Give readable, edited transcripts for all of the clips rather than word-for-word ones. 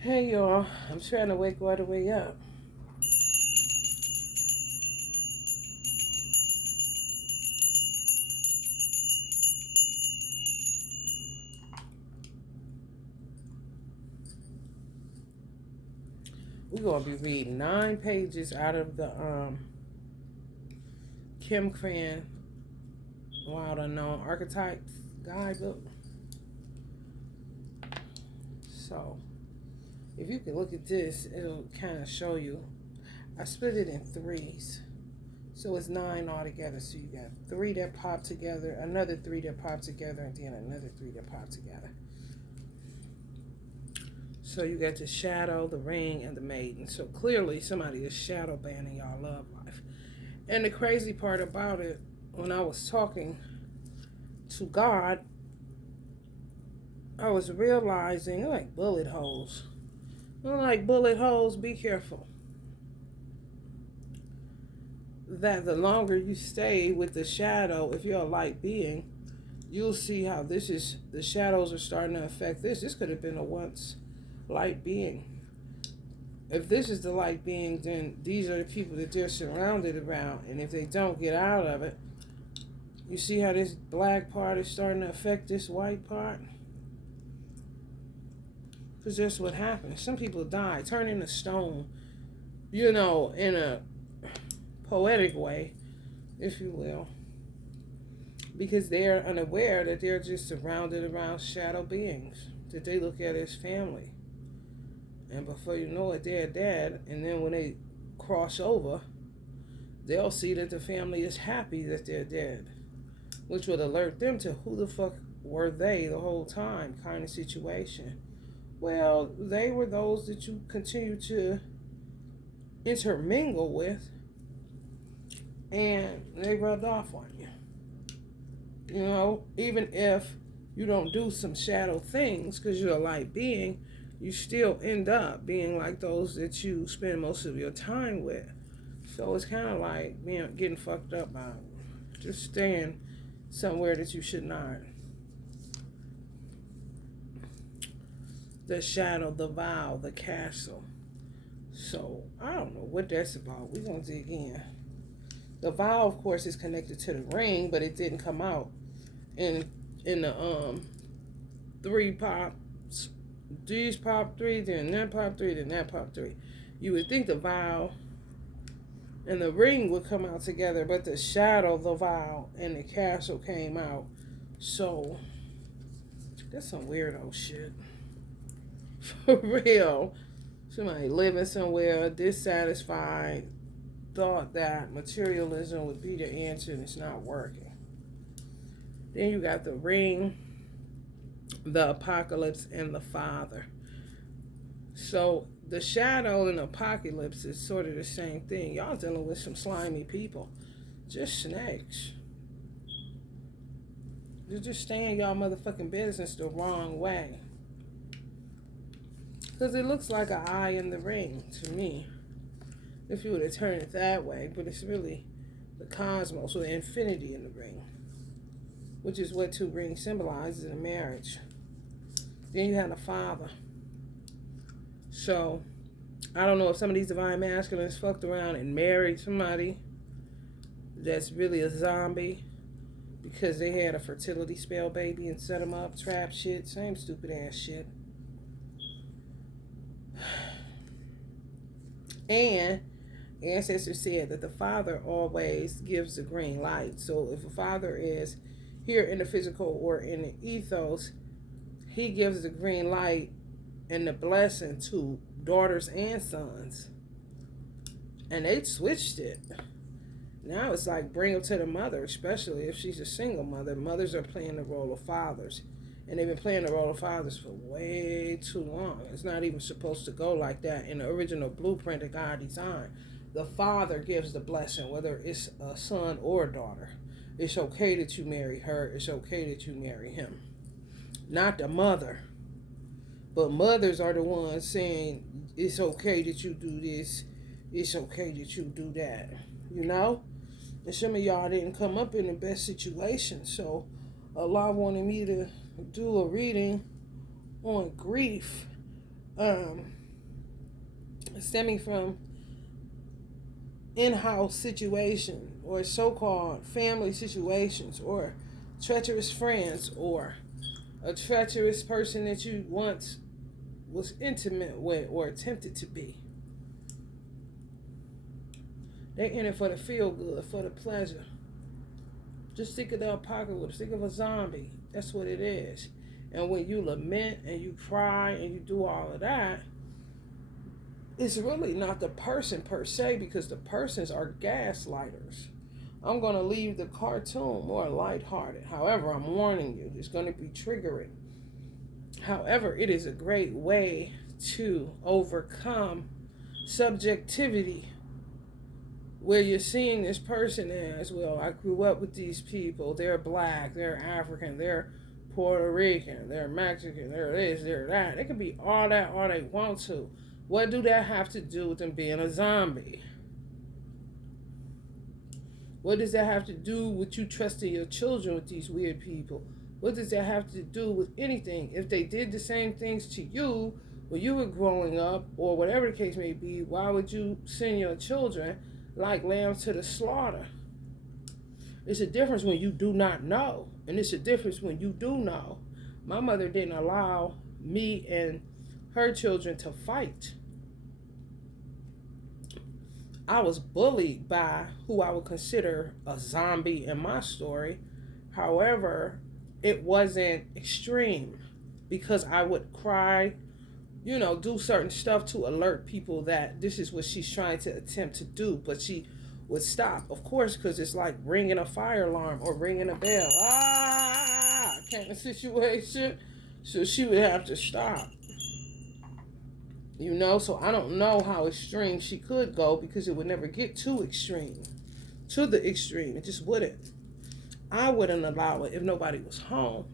Hey y'all, I'm trying to wake all the way up. We're gonna be reading 9 pages out of the Kim Cran Wild Unknown Archetypes guidebook. So if you can look at this, it'll kind of show you. I split it in threes. So it's 9 altogether. So you got 3 that pop together, another 3 that pop together, and then another 3 that pop together. So you got the shadow, the ring, and the maiden. So clearly somebody is shadow banning y'all love life. And the crazy part about it, when I was talking to God, I was realizing like bullet holes. Like bullet holes, be careful. That the longer you stay with the shadow, if you're a light being, you'll see how the shadows are starting to affect this. This could have been a once light being. If this is the light being, then these are the people that they're surrounded around. And if they don't get out of it, you see how this black part is starting to affect this white part? Because that's what happens. Some people die, turn into stone, in a poetic way, if you will. Because they're unaware that they're just surrounded around shadow beings that they look at as family. And before you know it, they're dead. And then when they cross over, they'll see that the family is happy that they're dead, which would alert them to who the fuck were they the whole time kind of situation. Well, they were those that you continue to intermingle with, and they rubbed off on you. Even if you don't do some shadow things because you're a light being, you still end up being like those that you spend most of your time with. So it's kind of like getting fucked up by just staying somewhere that you should not. The shadow, the vow, the castle. So I don't know what that's about. We're going to dig in. The vow, of course, is connected to the ring, but it didn't come out in the 3 pops. These pop 3, then that pop 3, then that pop 3. You would think the vow and the ring would come out together, but the shadow, the vow, and the castle came out. So that's some weirdo shit. For real. Somebody living somewhere dissatisfied, thought that materialism would be the answer, and it's not working. Then you got the ring, the apocalypse, and the father. So the shadow and the apocalypse is sort of the same thing. Y'all dealing with some slimy people. Just snakes. You're just staying y'all motherfucking business the wrong way. Because it looks like an eye in the ring to me, if you were to turn it that way. But it's really the cosmos or the infinity in the ring, which is what 2 rings symbolizes in a marriage. Then you have the father. So I don't know if some of these divine masculines fucked around and married somebody that's really a zombie because they had a fertility spell baby and set them up, trap shit, same stupid ass shit. And ancestors said that the father always gives the green light. So if a father is here in the physical or in the ethos, he gives the green light and the blessing to daughters and sons. And they switched it. Now it's like bring them to the mother, especially if she's a single mother. Mothers are playing the role of fathers. And they've been playing the role of fathers for way too long. It's not even supposed to go like that in the original blueprint that God designed. The father gives the blessing, whether it's a son or a daughter. It's okay that you marry her. It's okay that you marry him. Not the mother. But mothers are the ones saying, it's okay that you do this. It's okay that you do that. And some of y'all didn't come up in the best situation. So Allah wanted me to do a reading on grief um, stemming from in-house situation or so-called family situations or treacherous friends or a treacherous person that you once was intimate with or attempted to be. They're in it for the feel good, for the pleasure. Just think of the apocalypse. Think of a zombie. That's what it is. And when you lament and you cry and you do all of that, it's really not the person per se, because the persons are gaslighters. I'm going to leave the cartoon more lighthearted. However, I'm warning you, it's going to be triggering. However, it is a great way to overcome subjectivity, where you're seeing this person as, well, I grew up with these people. They're black, they're African, they're Puerto Rican, they're Mexican, they're this, they're that. They can be all that all they want to. What do that have to do with them being a zombie? What does that have to do with you trusting your children with these weird people? What does that have to do with anything? If they did the same things to you when you were growing up, or whatever the case may be, why would you send your children like lambs to the slaughter? It's a difference when you do not know, and it's a difference when you do know. My mother didn't allow me and her children to fight. I was bullied by who I would consider a zombie in my story. However, it wasn't extreme, because I would cry, do certain stuff to alert people that this is what she's trying to attempt to do, but she would stop, of course, because it's like ringing a fire alarm or ringing a bell. Kind of situation. So she would have to stop. So I don't know how extreme she could go, because it would never get too extreme. To the extreme. It just wouldn't. I wouldn't allow it if nobody was home.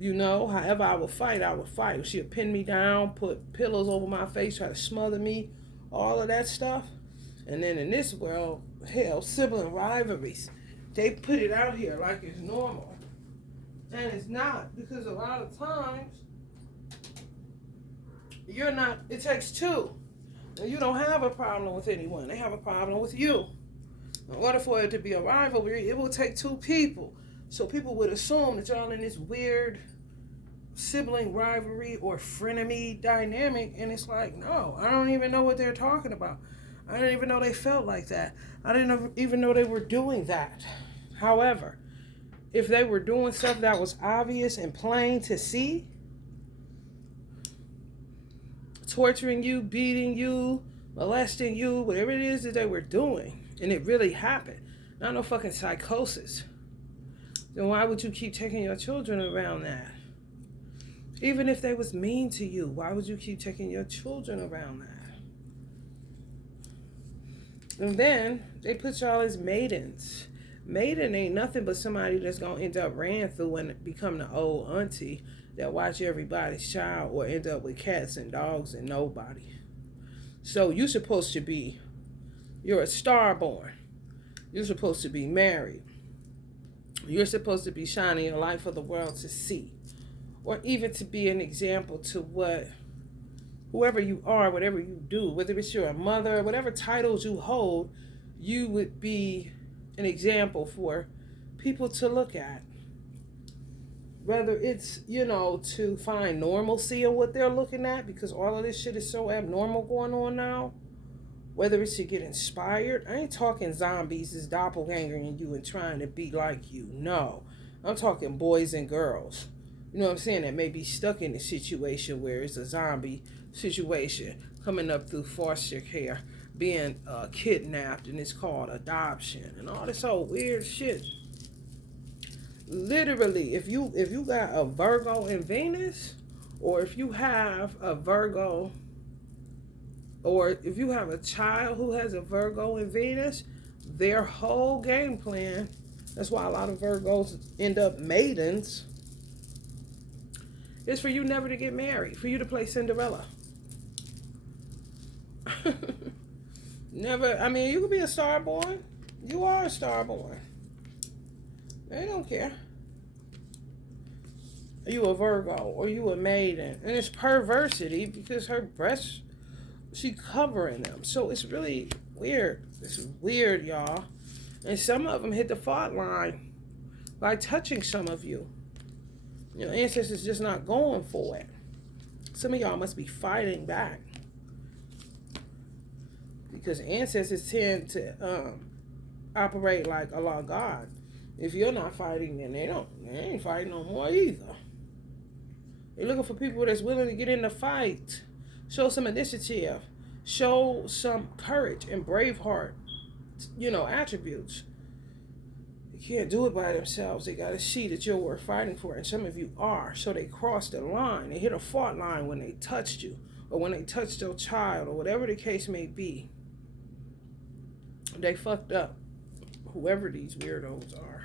However I would fight. She would pin me down, put pillows over my face, try to smother me, all of that stuff. And then in this world, hell, sibling rivalries. They put it out here like it's normal. And it's not, because a lot of times, it takes two. And you don't have a problem with anyone. They have a problem with you. In order for it to be a rivalry, it will take two people. So people would assume that y'all in this weird sibling rivalry or frenemy dynamic, and it's like, no, I don't even know what they're talking about. I didn't even know they felt like that. I didn't even know they were doing that. However, if they were doing stuff that was obvious and plain to see, torturing you, beating you, molesting you, whatever it is that they were doing, and it really happened, not no fucking psychosis, then why would you keep taking your children around that? Even if they was mean to you, why would you keep taking your children around that? And then they put y'all as maidens. Maiden ain't nothing but somebody that's gonna end up ran through and become the old auntie that watch everybody's child, or end up with cats and dogs and nobody. So you're a starborn. You're supposed to be married. You're supposed to be shining your light for the world to see, or even to be an example to whoever you are, whatever you do, whether it's you're a mother, whatever titles you hold, you would be an example for people to look at. Whether it's, to find normalcy in what they're looking at, because all of this shit is so abnormal going on now. Whether it's to get inspired. I ain't talking zombies is doppelgangering you and trying to be like you. No. I'm talking boys and girls. You know what I'm saying? That may be stuck in a situation where it's a zombie situation, coming up through foster care, being kidnapped, and it's called adoption, and all this old weird shit. Literally, if you got a Virgo in Venus, or if you have a Virgo, or if you have a child who has a Virgo in Venus, their whole game plan, that's why a lot of Virgos end up maidens, is for you never to get married, for you to play Cinderella. Never, you could be a starborn. You are a starborn. They don't care. Are you a Virgo? Or you a maiden? And it's perversity because her breasts, she covering them. So it's really weird. It's weird, y'all. And some of them hit the fault line by touching some of you. Your ancestors just not going for it. Some of y'all must be fighting back. Because ancestors tend to operate like Allah God. If you're not fighting, then they ain't fighting no more either. They're looking for people that's willing to get in the fight. Show some initiative. Show some courage and brave heart, attributes. They can't do it by themselves. They got to see that you're worth fighting for. And some of you are. So they crossed the line. They hit a fault line when they touched you. Or when they touched your child. Or whatever the case may be. They fucked up. Whoever these weirdos are.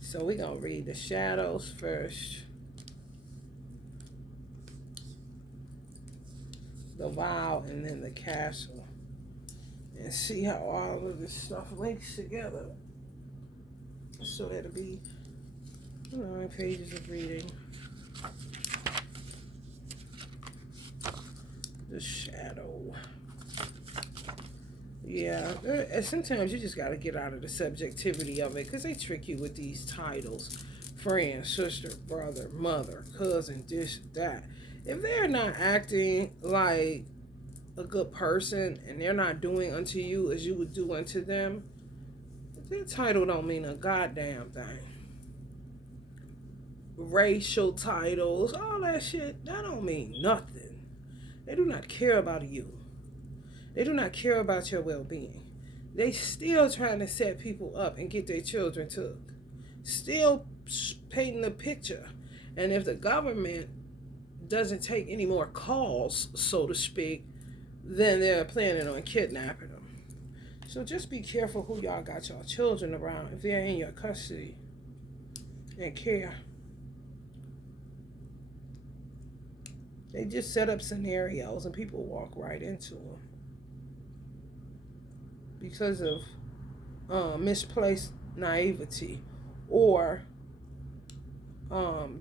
So we're going to read the shadows first. The vow and then the castle. And see how all of this stuff links together. So that'll be 9 pages of reading. The shadow. Yeah, sometimes you just got to get out of the subjectivity of it because they trick you with these titles. Friend, sister, brother, mother, cousin, this, that. If they're not acting like a good person and they're not doing unto you as you would do unto them, their title don't mean a goddamn thing. Racial titles, all that shit, that don't mean nothing. They do not care about you. They do not care about your well-being. They still trying to set people up and get their children took. Still painting the picture. And if the government doesn't take any more calls, so to speak, then they're planning on kidnapping them. So just be careful who y'all got your children around if they're in your custody. And care. They just set up scenarios and people walk right into them. Because of misplaced naivety or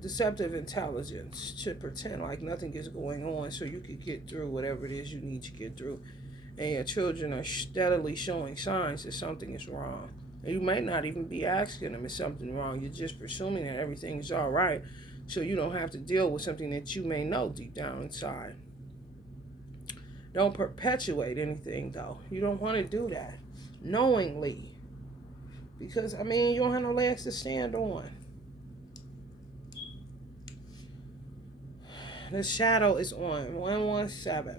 deceptive intelligence to pretend like nothing is going on so you can get through whatever it is you need to get through. And your children are steadily showing signs that something is wrong. And you might not even be asking them if something's wrong. You're just presuming that everything is all right so you don't have to deal with something that you may know deep down inside. Don't perpetuate anything, though. You don't want to do that knowingly. Because, you don't have no legs to stand on. The shadow is on 117.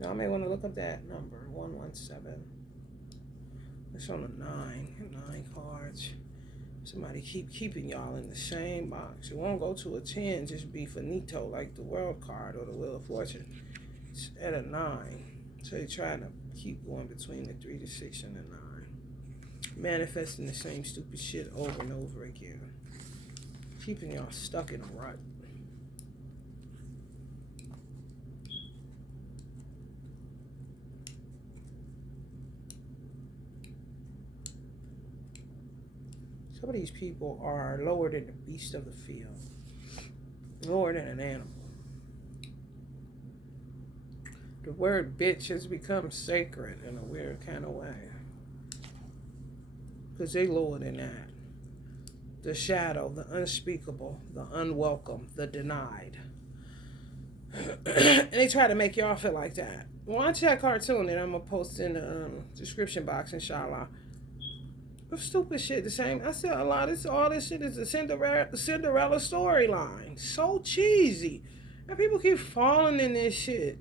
Now, I may want to look up that number, 117. It's on a 9 cards. Somebody keeping y'all in the same box. It won't go to a 10, just be finito like the world card or the Wheel of Fortune. It's at a 9. So you're trying to keep going between the 3, the 6, and the 9. Manifesting the same stupid shit over and over again. Keeping y'all stuck in a rut. Some of these people are lower than the beast of the field. Lower than an animal. The word bitch has become sacred in a weird kind of way. Because they lower than that. The shadow, the unspeakable, the unwelcome, the denied. And they try to make y'all feel like that. Watch that cartoon that I'm going to post in the description box, inshallah. Stupid shit. The same. I said a lot. All this shit is a Cinderella storyline. So cheesy. And people keep falling in this shit.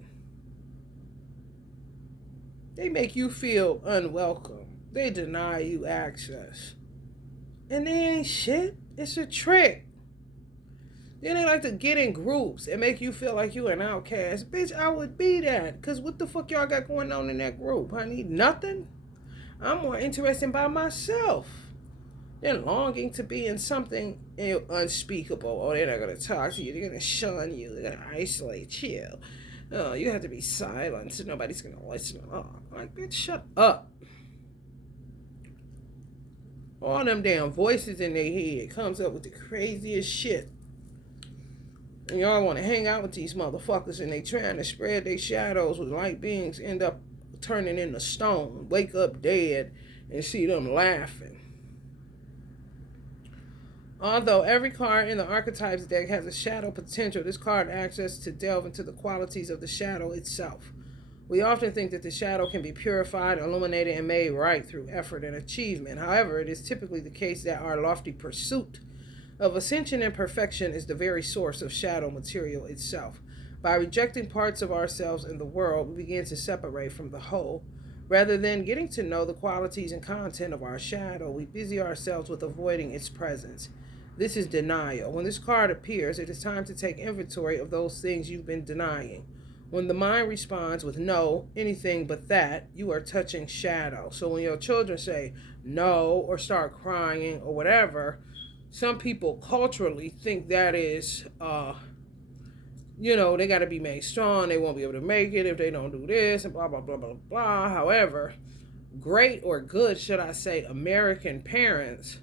They make you feel unwelcome. They deny you access. And they ain't shit. It's a trick. Then they like to get in groups and make you feel like you're an outcast. Bitch, I would be that. Because what the fuck y'all got going on in that group? I need nothing. I'm more interested by myself than longing to be in something unspeakable. Oh, they're not going to talk to you. They're going to shun you. They're going to isolate you. Oh, you have to be silent so nobody's going to listen. Oh, like, bitch, shut up. All them damn voices in their head comes up with the craziest shit. And y'all want to hang out with these motherfuckers and they trying to spread their shadows with light beings, end up turning into stone, wake up dead, and see them laughing. Although every card in the archetypes deck has a shadow potential, this card asks us to delve into the qualities of the shadow itself. We often think that the shadow can be purified, illuminated, and made right through effort and achievement. However, it is typically the case that our lofty pursuit of ascension and perfection is the very source of shadow material itself. By rejecting parts of ourselves in the world, we begin to separate from the whole. Rather than getting to know the qualities and content of our shadow, we busy ourselves with avoiding its presence. This is denial. When this card appears, it is time to take inventory of those things you've been denying. When the mind responds with no, anything but that, you are touching shadow. So when your children say no or start crying or whatever, some people culturally think that is, they got to be made strong. They won't be able to make it if they don't do this and blah, blah, blah, blah, blah. However, great or good, should I say, American parents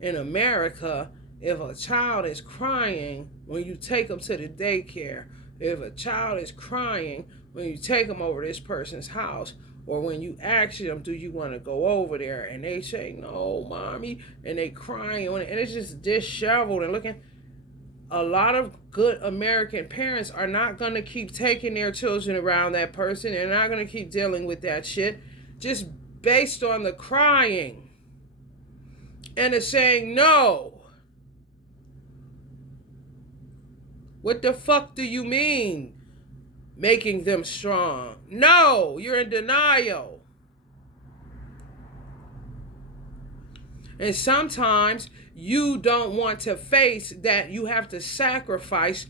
in America, if a child is crying when you take them to the daycare, if a child is crying when you take them over to this person's house, or when you ask them, do you want to go over there? And they say, no, mommy, and they crying, and it's just disheveled and looking. A lot of good American parents are not going to keep taking their children around that person. They're not going to keep dealing with that shit just based on the crying and the saying no. What the fuck do you mean making them strong? No, you're in denial. And sometimes you don't want to face that you have to sacrifice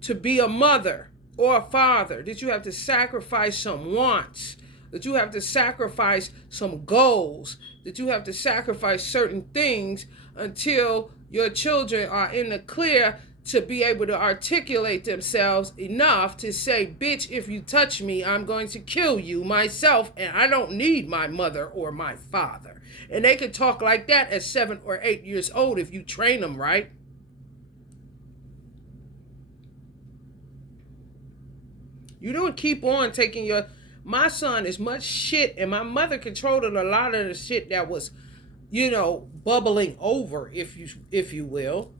to be a mother or a father, that you have to sacrifice some wants, that you have to sacrifice some goals, that you have to sacrifice certain things until your children are in the clear to be able to articulate themselves enough to say, bitch, if you touch me, I'm going to kill you myself, and I don't need my mother or my father. And they can talk like that at 7 or 8 years old if you train them right. You don't keep on taking your... My son is much shit, and my mother controlled a lot of the shit that was, bubbling over, if you will.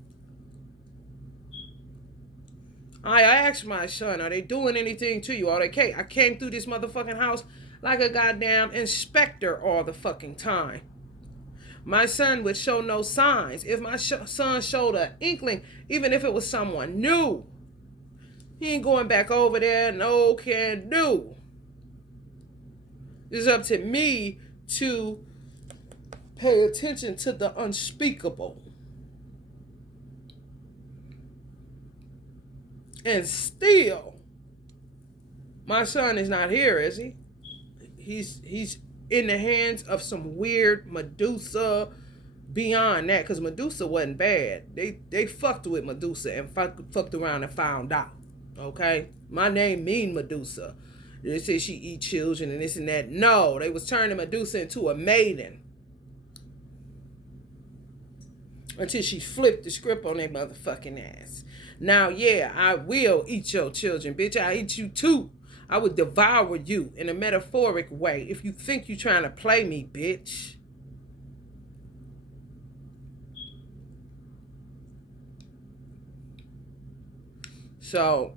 I asked my son, are they doing anything to you? I came through this motherfucking house like a goddamn inspector all the fucking time. My son would show no signs. If my son showed an inkling, even if it was someone new, he ain't going back over there. No can do. It's up to me to pay attention to the unspeakable. And still, my son is not here, is he? He's in the hands of some weird Medusa beyond that, because Medusa wasn't bad. They fucked with Medusa and fucked around and found out. Okay? My name mean Medusa. They say she eat children and this and that. No, they was turning Medusa into a maiden. Until she flipped the script on their motherfucking ass. Now, yeah, I will eat your children, bitch. I eat you too. I would devour you in a metaphoric way if you think you're trying to play me, bitch. So,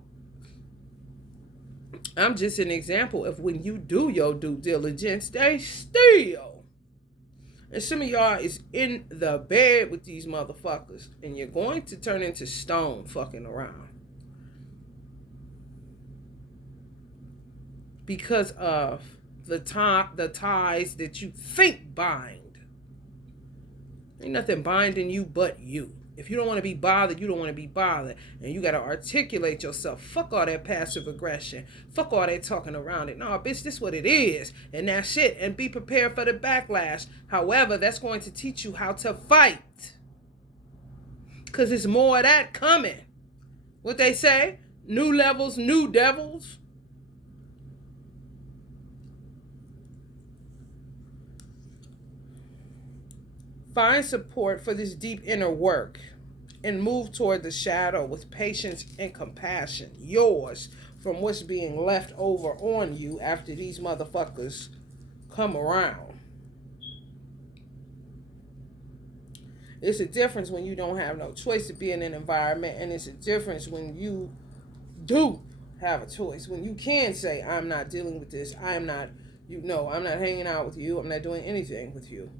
I'm just an example of when you do your due diligence, they steal. And some of y'all is in the bed with these motherfuckers, and you're going to turn into stone fucking around. Because of the ties that you think bind. Ain't nothing binding you but you. If you don't want to be bothered, you don't want to be bothered. And you got to articulate yourself. Fuck all that passive aggression. Fuck all that talking around it. No, bitch, this is what it is. And that's it. And be prepared for the backlash. However, that's going to teach you how to fight. Because there's more of that coming. What they say? New levels, new devils. Find support for this deep inner work and move toward the shadow with patience and compassion. Yours from what's being left over on you after these motherfuckers come around. It's a difference when you don't have no choice to be in an environment, and it's a difference when you do have a choice. When you can say, I'm not dealing with this, I'm not hanging out with you, I'm not doing anything with you.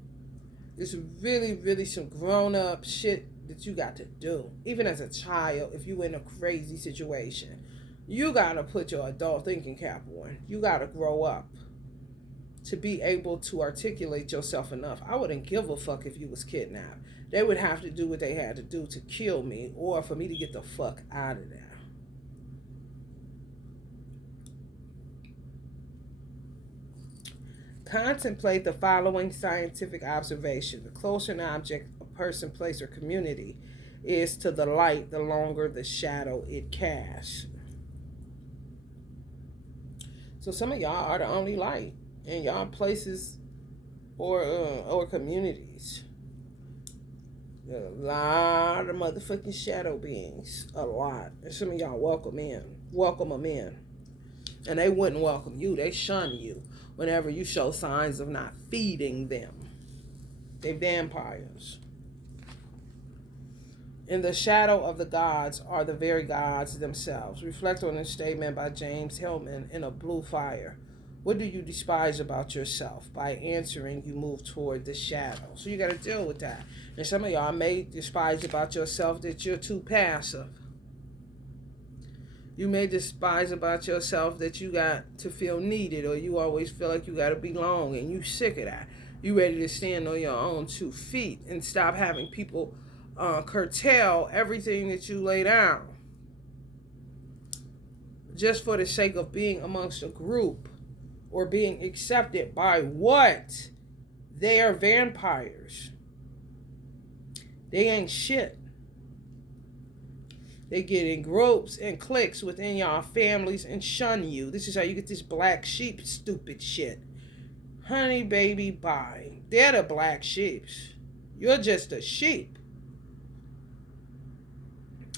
It's really, really some grown-up shit that you got to do. Even as a child, if you in a crazy situation, you got to put your adult thinking cap on. You got to grow up to be able to articulate yourself enough. I wouldn't give a fuck if you was kidnapped. They would have to do what they had to do to kill me or for me to get the fuck out of there. Contemplate the following scientific observation. The closer an object, a person, place, or community is to the light, the longer the shadow it casts. So some of y'all are the only light in y'all places or communities. There's a lot of motherfucking shadow beings. A lot. And some of y'all welcome them in. And they wouldn't welcome you. They shun you whenever you show signs of not feeding them. They vampires. In the shadow of the gods are the very gods themselves. Reflect on this statement by James Hillman in A Blue Fire. What do you despise about yourself? By answering, you move toward the shadow. So you got to deal with that. And some of y'all may despise about yourself that you're too passive. You may despise about yourself that you got to feel needed, or you always feel like you got to belong, and you sick of that. You ready to stand on your own 2 feet and stop having people curtail everything that you lay down just for the sake of being amongst a group or being accepted by what? They are vampires. They ain't shit. They get in groups and cliques within y'all families and shun you. This is how you get this black sheep stupid shit. Honey, baby, bye. They're the black sheeps. You're just a sheep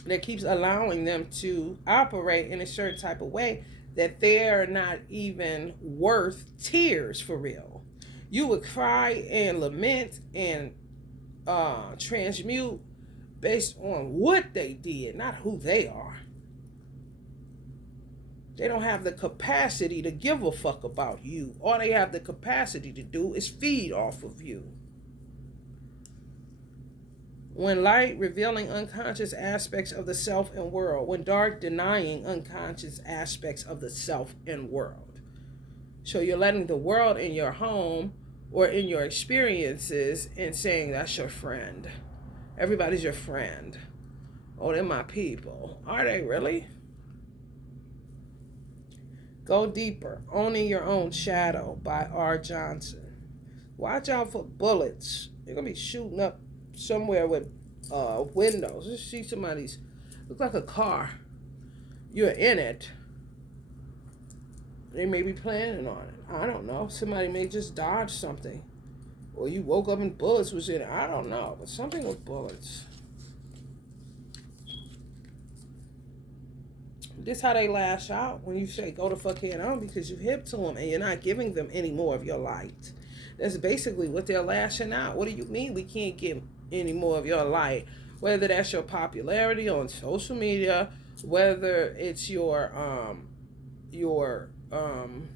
that keeps allowing them to operate in a certain type of way that they're not even worth tears for real. You would cry and lament and transmute based on what they did, not who they are. They don't have the capacity to give a fuck about you. All they have the capacity to do is feed off of you. When light, revealing unconscious aspects of the self and world. When dark, denying unconscious aspects of the self and world. So you're letting the world in your home or in your experiences and saying that's your friend. Everybody's your friend. Oh, they're my people. Are they really? Go Deeper. Owning Your Own Shadow by R. Johnson. Watch out for bullets. They're going to be shooting up somewhere with windows. Just see somebody's, look like a car. You're in it. They may be planning on it. I don't know. Somebody may just dodge something. Or you woke up and bullets was in it. I don't know. But something with bullets. This how they lash out when you say go the fuck head on, because you hip to them and you're not giving them any more of your light. That's basically what they're lashing out. What do you mean we can't give any more of your light? Whether that's your popularity on social media, whether it's your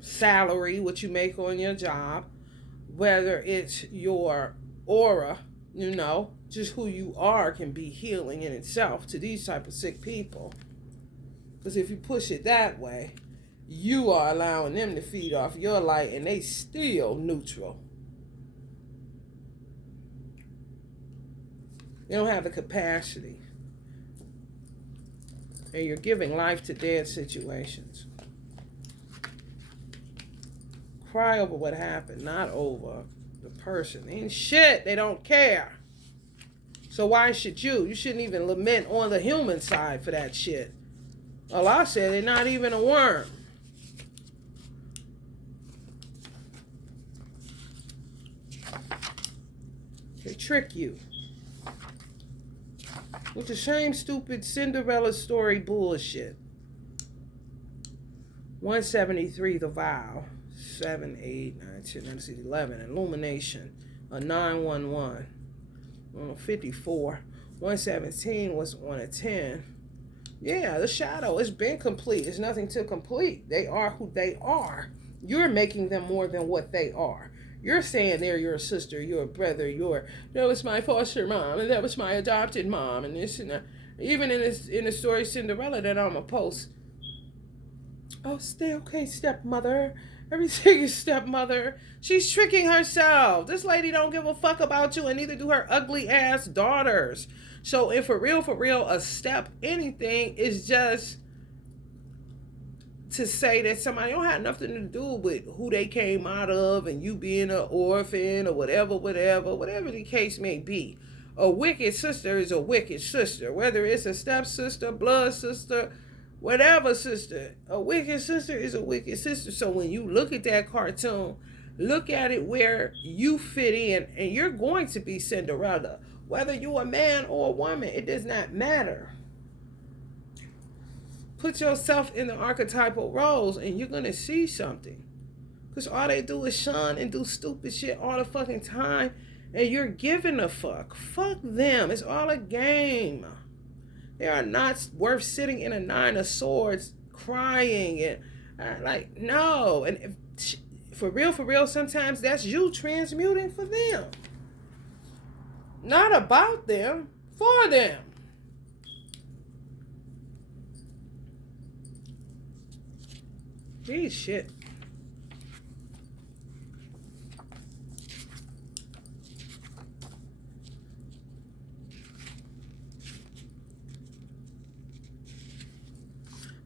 salary, what you make on your job, whether it's your aura, just who you are can be healing in itself to these type of sick people. Because if you push it that way, you are allowing them to feed off your light and they still neutral. They don't have the capacity. And you're giving life to dead situations. Cry over what happened, not over the person. Ain't shit, they don't care. So why should you? You shouldn't even lament on the human side for that shit. Allah said they're not even a worm. They trick you. With the same stupid Cinderella story bullshit. 173, the vow. 7, 8, 9, 10, 11. Illumination. A 911. 54. 117 was on a 10. Yeah, the shadow. It's been complete. It's nothing to complete. They are who they are. You're making them more than what they are. You're saying they're your sister, your brother, that was my foster mom, and that was my adopted mom, and this and that. Even in the story Cinderella that I'm gonna post. Oh, stay okay, stepmother. Everything is stepmother. She's tricking herself. This lady don't give a fuck about you, and neither do her ugly ass daughters. So, if for real, a step anything is just to say that somebody don't have nothing to do with who they came out of and you being an orphan or whatever the case may be. A wicked sister is a wicked sister, whether it's a stepsister, blood sister, whatever sister. A wicked sister is a wicked sister. So when you look at that cartoon, look at it where you fit in, and you're going to be Cinderella. Whether you're a man or a woman, it does not matter. Put yourself in the archetypal roles and you're going to see something. Because all they do is shun and do stupid shit all the fucking time. And you're giving a fuck. Fuck them. It's all a game. They are not worth sitting in a 9 of swords crying. And like, no. And if, for real, sometimes that's you transmuting for them. Not about them. For them. Geez, shit.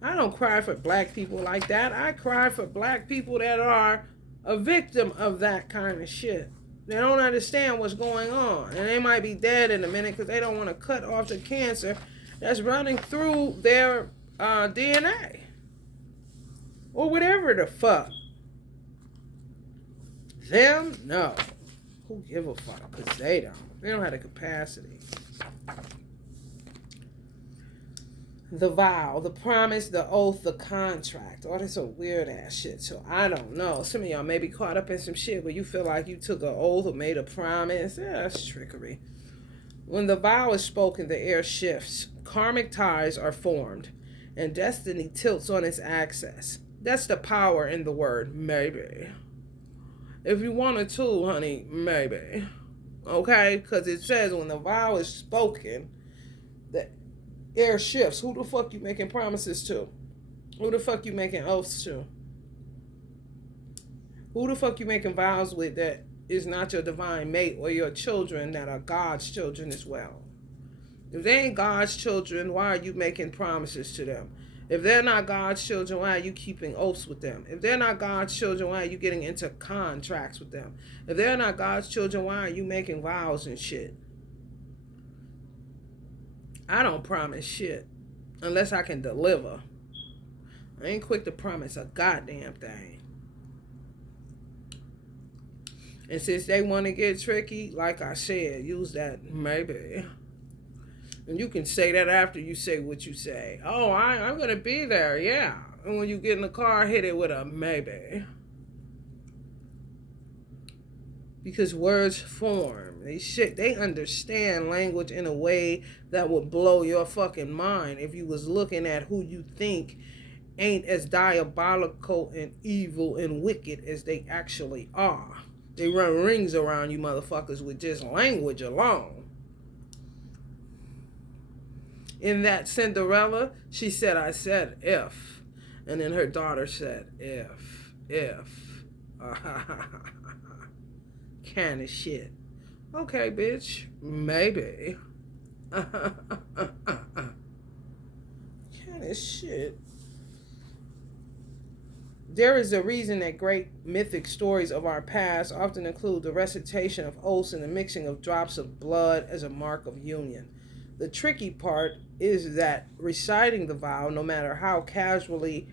I don't cry for black people like that. I cry for black people that are a victim of that kind of shit. They don't understand what's going on. And they might be dead in a minute because they don't want to cut off the cancer that's running through their DNA. Or whatever the fuck. Them? No. Who give a fuck? Because they don't. They don't have the capacity. The vow, the promise, the oath, the contract. All this some weird ass shit. So I don't know. Some of y'all may be caught up in some shit where you feel like you took an oath or made a promise. Yeah, that's trickery. When the vow is spoken, the air shifts. Karmic ties are formed. And destiny tilts on its axis. That's the power in the word maybe. If you wanted to, honey, maybe. Okay? Because it says when the vow is spoken, the air shifts. Who the fuck you making promises to? Who the fuck you making oaths to? Who the fuck you making vows with that is not your divine mate or your children that are God's children as well? If they ain't God's children, why are you making promises to them? If they're not God's children, why are you keeping oaths with them? If they're not God's children, why are you getting into contracts with them? If they're not God's children, why are you making vows and shit? I don't promise shit unless I can deliver. I ain't quick to promise a goddamn thing. And since they want to get tricky, like I said, use that maybe. And you can say that after you say what you say. Oh, I'm going to be there, yeah. And when you get in the car, hit it with a maybe. Because words form. They understand language in a way that would blow your fucking mind if you was looking at who you think ain't as diabolical and evil and wicked as they actually are. They run rings around you motherfuckers with just language alone. In that Cinderella, she said, I said if. And then her daughter said, if. Kind of shit. Okay, bitch. Maybe. Kind of shit. There is a reason that great mythic stories of our past often include the recitation of oaths and the mixing of drops of blood as a mark of union. The tricky part is that reciting the vow, no matter how casually,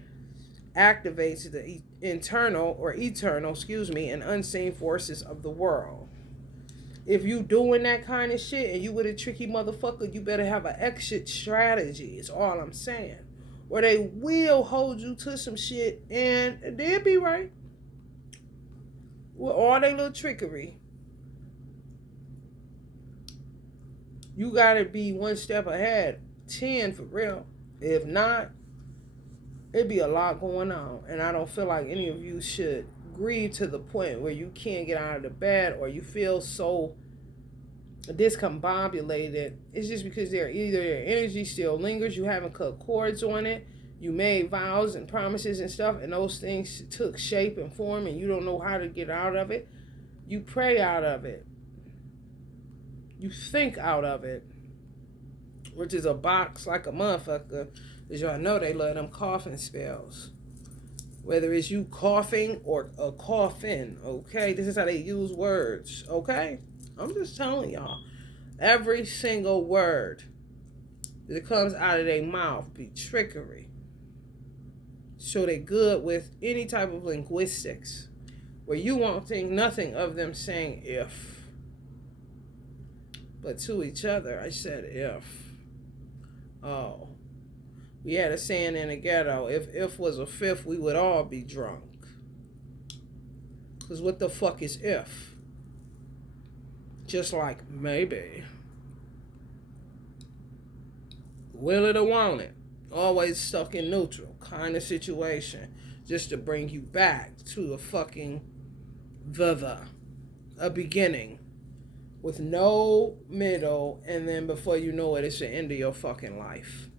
activates the eternal and unseen forces of the world. If you doing that kind of shit and you with a tricky motherfucker, you better have an exit strategy. Is all I'm saying. Or they will hold you to some shit and they'll be right. With all their little trickery. You gotta be one step ahead. 10 for real. If not, it'd be a lot going on. And I don't feel like any of you should grieve to the point where you can't get out of the bed or you feel so discombobulated. It's just because either their energy still lingers, you haven't cut cords on it, you made vows and promises and stuff, and those things took shape and form and you don't know how to get out of it. You pray out of it. You think out of it. Which is a box like a motherfucker. As y'all know, they love them coughing spells. Whether it's you coughing or a coffin, okay? This is how they use words, okay? I'm just telling y'all. Every single word that comes out of their mouth be trickery. So they good with any type of linguistics. Where you won't think nothing of them saying if. But to each other, I said if. Oh. We had a saying in the ghetto, if was a fifth, we would all be drunk. Because what the fuck is if? Just like maybe. Will it or won't it? Always stuck in neutral kind of situation. Just to bring you back to a fucking a beginning. With no middle, and then before you know it, it's the end of your fucking life.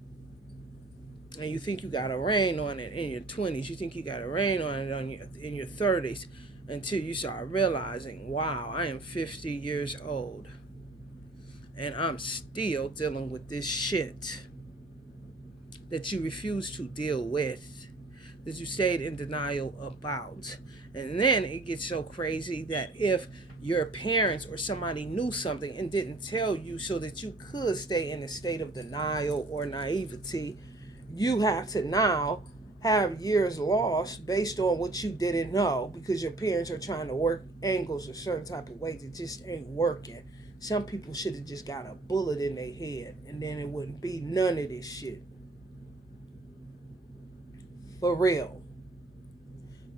And you think you got a reign on it in your 20s. You think you got a reign on it in your 30s. Until you start realizing, wow, I am 50 years old. And I'm still dealing with this shit. That you refuse to deal with. That you stayed in denial about. And then it gets so crazy that if your parents or somebody knew something and didn't tell you so that you could stay in a state of denial or naivety, you have to now have years lost based on what you didn't know because your parents are trying to work angles a certain type of way that just ain't working. Some people should have just got a bullet in their head and then it wouldn't be none of this shit. For real.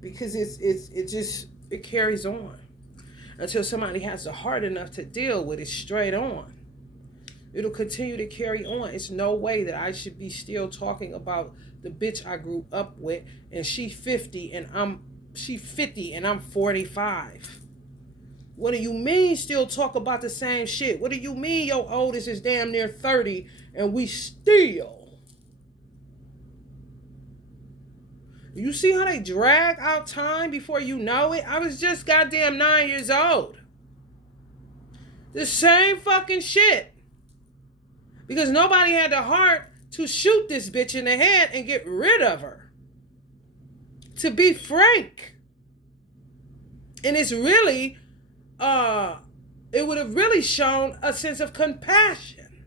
Because it carries on. Until somebody has the heart enough to deal with it straight on. It'll continue to carry on. It's no way that I should be still talking about the bitch I grew up with and she 50 and I'm 45. What do you mean still talk about the same shit? What do you mean your oldest is damn near 30 and we still? You see how they drag out time before you know it? I was just goddamn 9 years old. The same fucking shit. Because nobody had the heart to shoot this bitch in the head and get rid of her. To be frank. And it's really, it would have really shown a sense of compassion.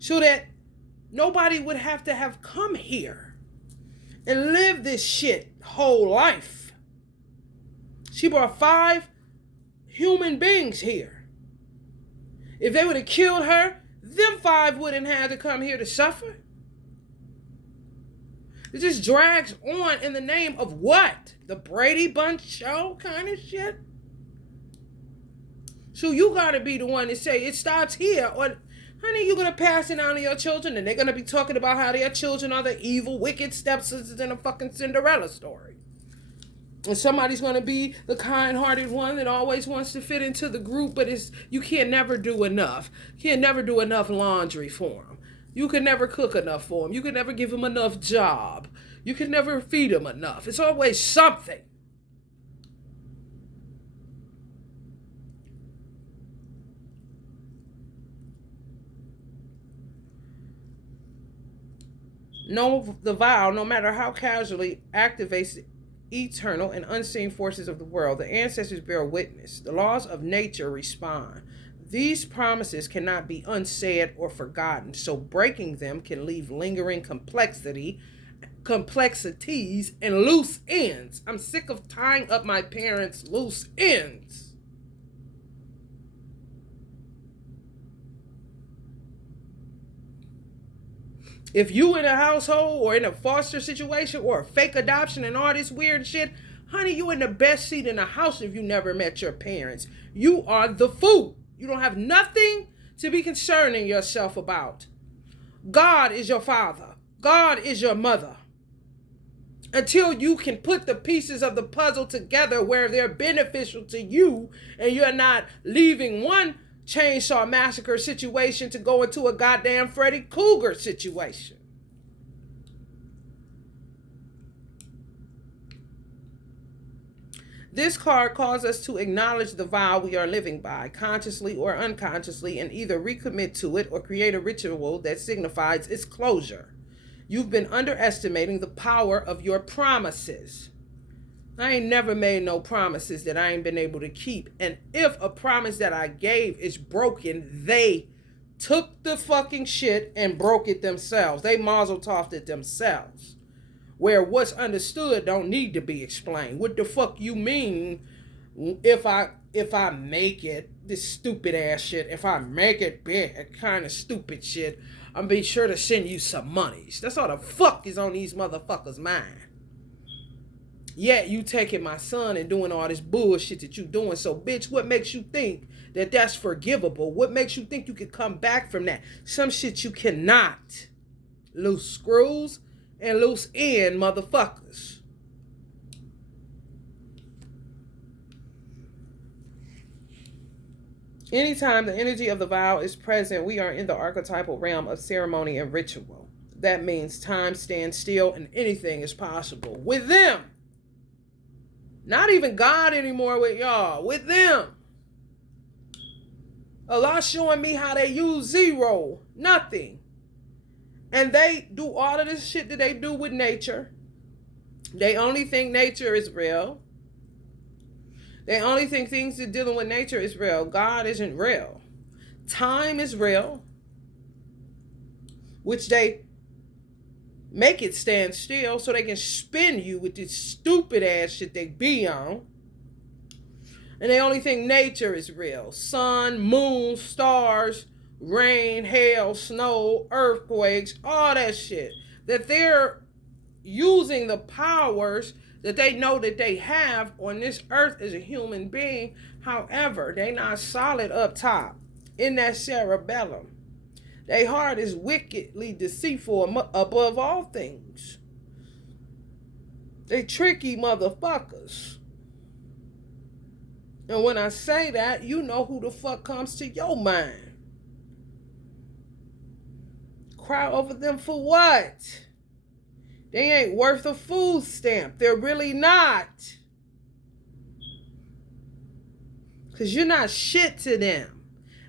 So that nobody would have to have come here and lived this shit whole life. She brought 5 human beings here. If they would have killed her, them 5 wouldn't have to come here to suffer. It just drags on in the name of what? The Brady Bunch show kind of shit? So you gotta be the one to say it stops here. Or, honey, you're gonna pass it on to your children and they're gonna be talking about how their children are the evil, wicked stepsisters in a fucking Cinderella story. And somebody's going to be the kind-hearted one that always wants to fit into the group, but you can't never do enough. You can't never do enough laundry for them. You can never cook enough for them. You can never give them enough job. You can never feed them enough. It's always something. No, the vow, no matter how casually, activates eternal and unseen forces of the world. The ancestors bear witness. The laws of nature respond. These promises cannot be unsaid or forgotten, so breaking them can leave lingering complexities and loose ends. I'm sick of tying up my parents' loose ends. If you in a household or in a foster situation or a fake adoption and all this weird shit, honey, you in the best seat in the house if you never met your parents. You are the fool. You don't have nothing to be concerning yourself about. God is your father. God is your mother. Until you can put the pieces of the puzzle together where they're beneficial to you and you're not leaving one chainsaw massacre situation to go into a goddamn Freddy Krueger situation. This card calls us to acknowledge the vow we are living by, consciously or unconsciously, and either recommit to it or create a ritual that signifies its closure. You've been underestimating the power of your promises. I ain't never made no promises that I ain't been able to keep. And if a promise that I gave is broken, they took the fucking shit and broke it themselves. They mazel toffed it themselves. Where what's understood don't need to be explained. What the fuck you mean if I make it, this stupid ass shit, if I make it big, kind of stupid shit, I'm be sure to send you some monies. That's all the fuck is on these motherfuckers' mind. Yet you taking my son and doing all this bullshit that you doing. So bitch, what makes you think that that's forgivable? What makes you think you can come back from that? Some shit you cannot. Loose screws and loose end motherfuckers. Anytime the energy of the vow is present, we are in the archetypal realm of ceremony and ritual. That means time stands still and anything is possible. With them. Not even God anymore with y'all. With them. Allah showing me how they use zero. Nothing. And they do all of this shit that they do with nature. They only think nature is real. They only think things that dealing with nature is real. God isn't real. Time is real. Which they make it stand still so they can spin you with this stupid ass shit they be on. And they only think nature is real. Sun, moon, stars, rain, hail, snow, earthquakes, all that shit. That they're using the powers that they know that they have on this earth as a human being. However, they not solid up top in that cerebellum. Their heart is wickedly deceitful above all things. They tricky motherfuckers. And when I say that, you know who the fuck comes to your mind. Cry over them for what? They ain't worth a food stamp. They're really not. Because you're not shit to them.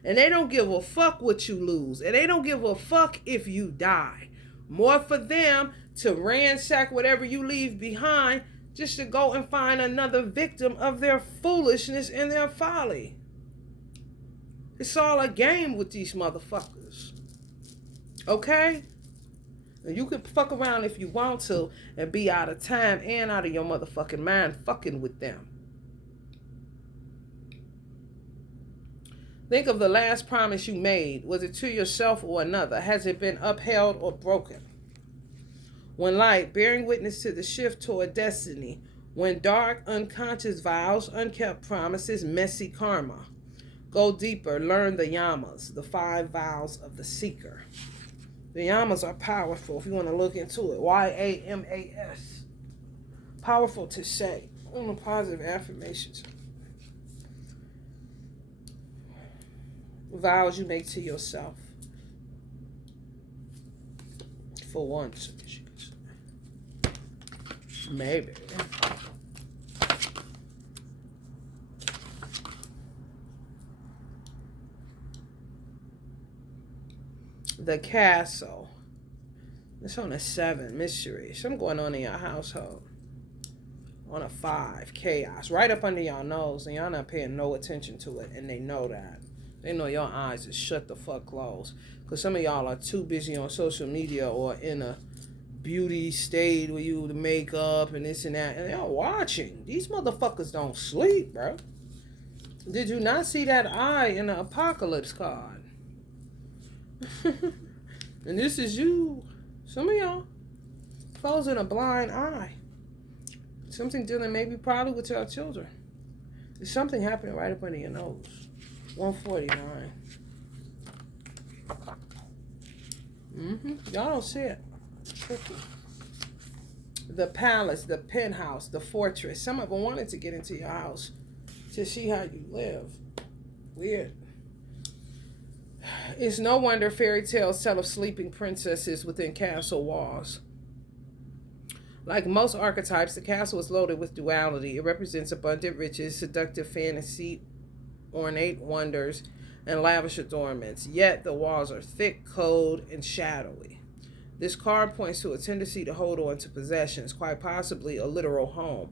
And they don't give a fuck what you lose. And they don't give a fuck if you die. More for them to ransack whatever you leave behind just to go and find another victim of their foolishness and their folly. It's all a game with these motherfuckers. Okay? You can fuck around if you want to and be out of time and out of your motherfucking mind fucking with them. Think of the last promise you made. Was it to yourself or another? Has it been upheld or broken? When light, bearing witness to the shift toward destiny. When dark, unconscious vows, unkept promises, messy karma. Go deeper, learn the yamas, the 5 vows of the seeker. The yamas are powerful if you want to look into it. YAMAS. Powerful to say. On the positive affirmations. Vows you make to yourself. For once. Maybe. The castle. It's on a 7, mystery. Something going on in your household. On a 5, chaos. Right up under y'all nose, and y'all not paying no attention to it, and they know that. They know your eyes is shut the fuck closed. Because some of y'all are too busy on social media or in a beauty state where you the makeup and this and that, and y'all watching. These motherfuckers don't sleep, bro. Did you not see that eye in the apocalypse card? And this is you. Some of y'all closing a blind eye. Something dealing maybe probably with your children. There's something happening right up under your nose. 149. Y'all don't see it. Tricky. The palace, the penthouse, the fortress. Some of them wanted to get into your house to see how you live. Weird. It's no wonder fairy tales tell of sleeping princesses within castle walls. Like most archetypes, the castle is loaded with duality. It represents abundant riches, seductive fantasy, ornate wonders, and lavish adornments. Yet the walls are thick, cold, and shadowy. This card points to a tendency to hold on to possessions, quite possibly a literal home,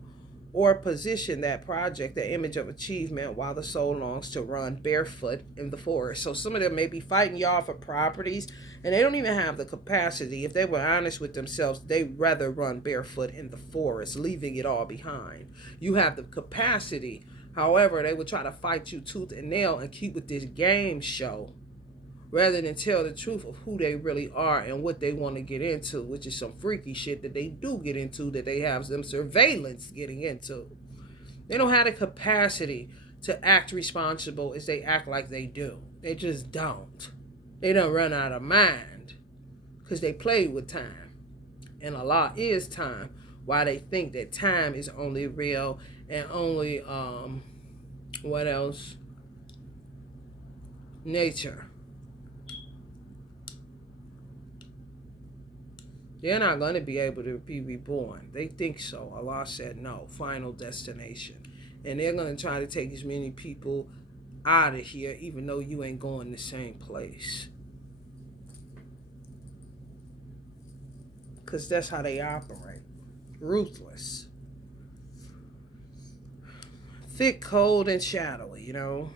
or position that project, the image of achievement, while the soul longs to run barefoot in the forest. So some of them may be fighting y'all for properties, and they don't even have the capacity. If they were honest with themselves, they'd rather run barefoot in the forest, leaving it all behind. You have the capacity. However, they would try to fight you tooth and nail and keep with this game show, rather than tell the truth of who they really are and what they want to get into, which is some freaky shit that they do get into, that they have some surveillance getting into. They don't have the capacity to act responsible as they act like they do. They just don't. They don't run out of mind because they play with time. And a lot is time. Why they think that time is only real and only, what else? Nature. They're not going to be able to be reborn. They think so. Allah said no. Final destination. And they're going to try to take as many people out of here, even though you ain't going the same place. Because that's how they operate. Ruthless. Thick, cold, and shadowy, you know.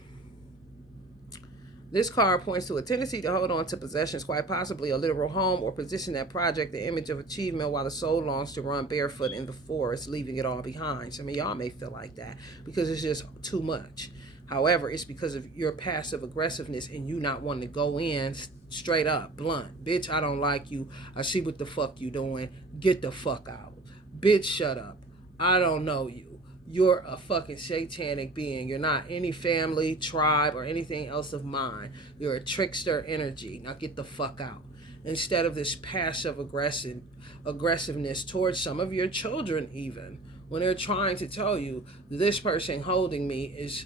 This card points to a tendency to hold on to possessions, quite possibly a literal home, or position that project, the image of achievement, while the soul longs to run barefoot in the forest, leaving it all behind. Some of y'all may feel like that because it's just too much. However, it's because of your passive aggressiveness and you not wanting to go in straight up, blunt. Bitch, I don't like you. I see what the fuck you doing. Get the fuck out. Bitch, shut up. I don't know you. You're a fucking satanic being. You're not any family, tribe, or anything else of mine. You're a trickster energy. Now get the fuck out. Instead of this passive aggressiveness towards some of your children even, when they're trying to tell you, this person holding me is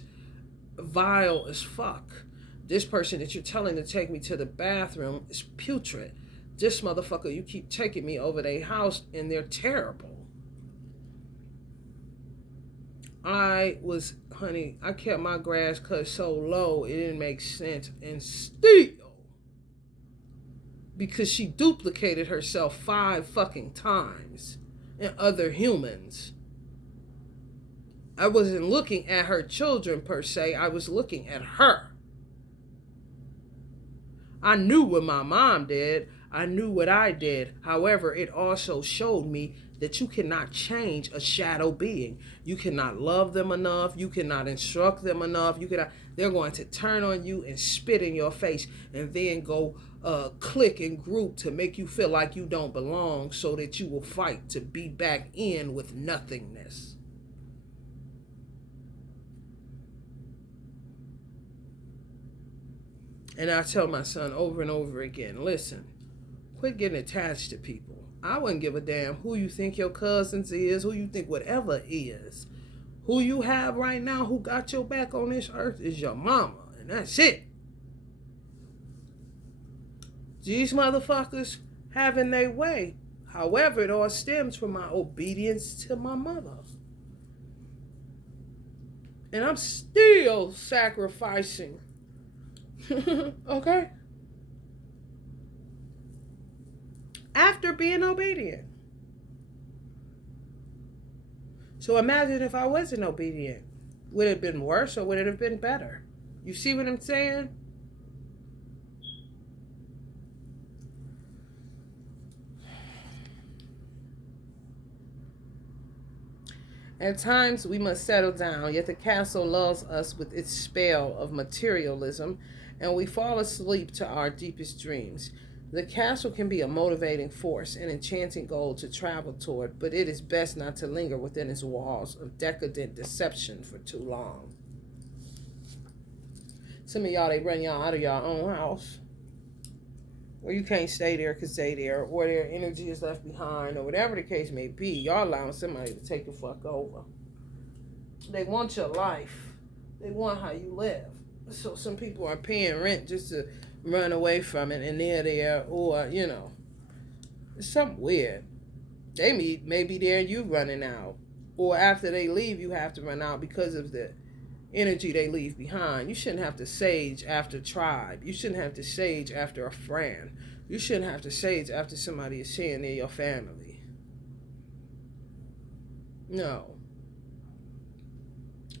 vile as fuck. This person that you're telling to take me to the bathroom is putrid. This motherfucker, you keep taking me over their house and they're terrible. I kept my grass cut so low it didn't make sense. And still, because she duplicated herself 5 fucking times in other humans. I wasn't looking at her children per se. I was looking at her. I knew what my mom did. I knew what I did. However, it also showed me that you cannot change a shadow being. You cannot love them enough. You cannot instruct them enough. They're going to turn on you and spit in your face and then go click and group to make you feel like you don't belong so that you will fight to be back in with nothingness. And I tell my son over and over again, listen, quit getting attached to people. I wouldn't give a damn who you think your cousins is, who you think whatever is. Who you have right now, who got your back on this earth is your mama. And that's it. These motherfuckers having their way. However, it all stems from my obedience to my mother. And I'm still sacrificing. Okay? After being obedient. So imagine if I wasn't obedient. Would it have been worse or would it have been better? You see what I'm saying? At times we must settle down, yet the castle lulls us with its spell of materialism, and we fall asleep to our deepest dreams. The castle can be a motivating force, an enchanting goal to travel toward, but it is best not to linger within its walls of decadent deception for too long. Some of y'all, they run y'all out of your own house. Or you can't stay there because they there, or their energy is left behind, or whatever the case may be. Y'all allowing somebody to take the fuck over. They want your life. They want how you live. So some people are paying rent just to run away from it, and they're there, or, it's something weird. They may be there and you running out. Or after they leave, you have to run out because of the energy they leave behind. You shouldn't have to sage after tribe. You shouldn't have to sage after a friend. You shouldn't have to sage after somebody is saying they're your family. No.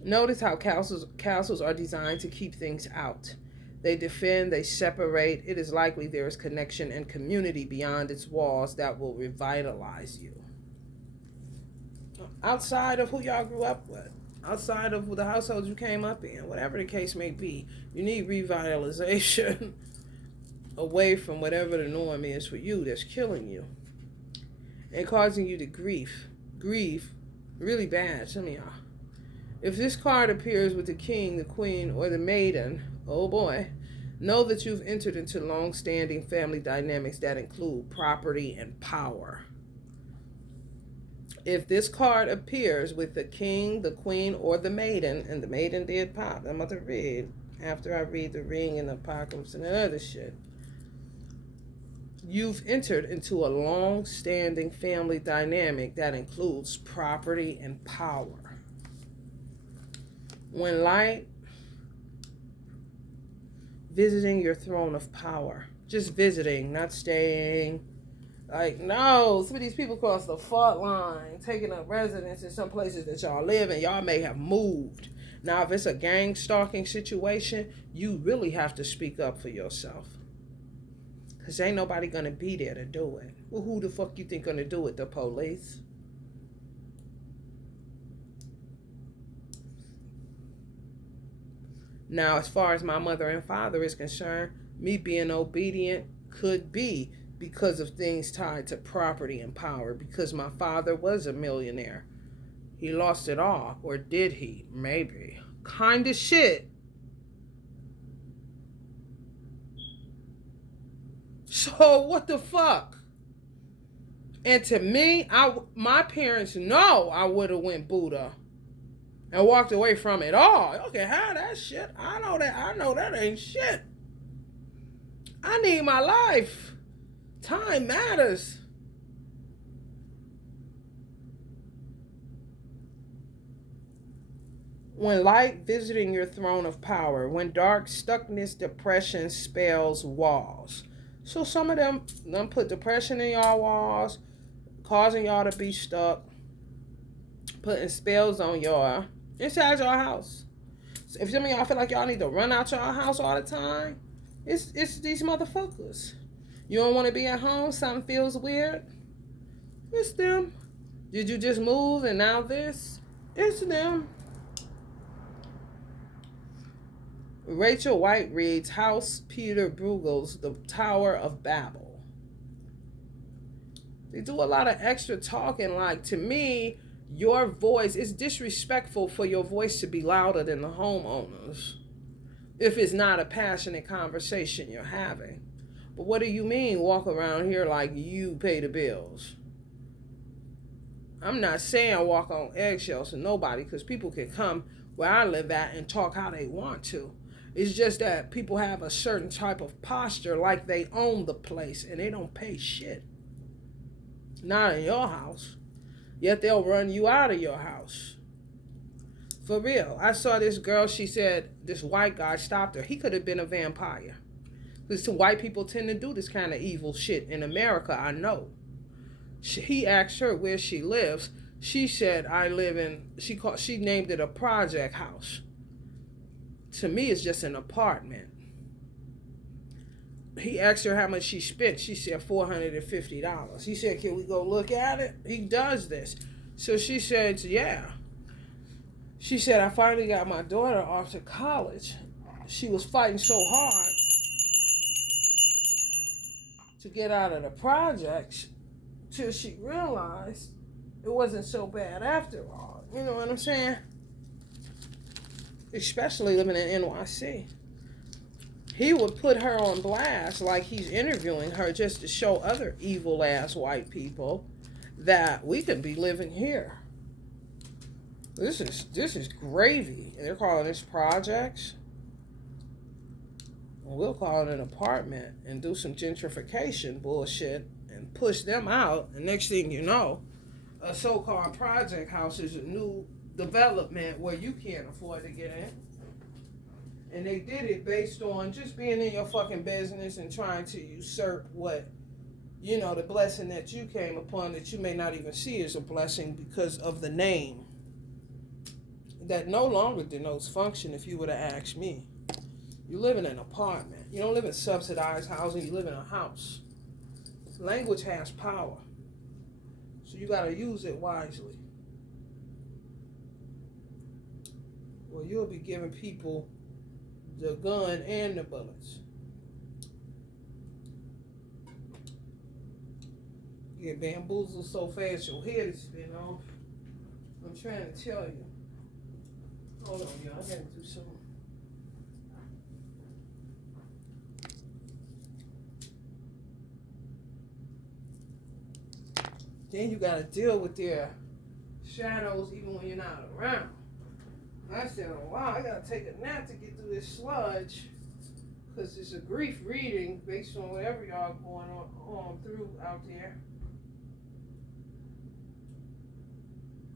Notice how castles are designed to keep things out. They defend, they separate. It is likely there is connection and community beyond its walls that will revitalize you. Outside of who y'all grew up with, outside of the households you came up in, whatever the case may be, you need revitalization away from whatever the norm is for you that's killing you and causing you to grieve really bad. Some of y'all. If this card appears with the king, the queen, or the maiden, oh boy, know that you've entered into long-standing family dynamics that include property and power. If this card appears with the king, the queen, or the maiden, and the maiden did pop, I'm about to read after I read the ring and the apocalypse and the other shit. You've entered into a long-standing family dynamic that includes property and power. When light, visiting your throne of power. Just visiting, not staying. Like, no, some of these people cross the fault line, taking up residence in some places that y'all live in. Y'all may have moved. Now, if it's a gang stalking situation, you really have to speak up for yourself. Because ain't nobody going to be there to do it. Well, who the fuck you think going to do it? The police? Now, as far as my mother and father is concerned, me being obedient could be because of things tied to property and power, because my father was a millionaire. He lost it all, or did he? Maybe. Kind of shit. So what the fuck? And to me, my parents know I would have went Buddha and walked away from it all. Okay, how that shit? I know that ain't shit. I need my life. Time matters. When light visiting your throne of power, when dark, stuckness, depression spells walls. So some of them put depression in y'all walls, causing y'all to be stuck, putting spells on y'all inside your house. So if some of y'all feel like y'all need to run out your house all the time, it's these motherfuckers. You don't want to be at home, something feels weird, it's them. Did you just move and now this? It's them. Rachel White reads House Peter Bruegel's The Tower of Babel. They do a lot of extra talking. Like, to me, your voice is disrespectful for your voice to be louder than the homeowners if it's not a passionate conversation you're having. But what do you mean walk around here like you pay the bills? I'm not saying walk on eggshells to nobody, because people can come where I live at and talk how they want to. It's just that people have a certain type of posture like they own the place and they don't pay shit. Not in your house. Yet they'll run you out of your house. For real. I saw this girl, she said this white guy stopped her. He could have been a vampire. Because white people tend to do this kind of evil shit in America, I know. He asked her where she lives. She said, I live in, she named it a project house. To me, it's just an apartment. He asked her how much she spent. She said $450. He said, can we go look at it? He does this. So she said, yeah. She said, I finally got my daughter off to college. She was fighting so hard. to get out of the projects till she realized it wasn't so bad after all. You know what I'm saying? Especially living in NYC. He would put her on blast like he's interviewing her just to show other evil ass white people that we could be living here. This is gravy. They're calling this projects. Well, we'll call it an apartment and do some gentrification bullshit and push them out. And next thing you know, a so-called project house is a new development where you can't afford to get in. And they did it based on just being in your fucking business and trying to usurp what, you know, the blessing that you came upon that you may not even see as a blessing because of the name. That no longer denotes function if you were to ask me. You live in an apartment. You don't live in subsidized housing. You live in a house. Language has power. So you got to use it wisely. Well, you'll be giving people the gun and the bullets. You get bamboozled so fast your head is spin off. I'm trying to tell you. Hold on, y'all. I gotta do something. Then you gotta deal with their shadows even when you're not around. I said, oh wow, I gotta take a nap to get through this sludge. Because it's a grief reading based on whatever y'all going on through out there.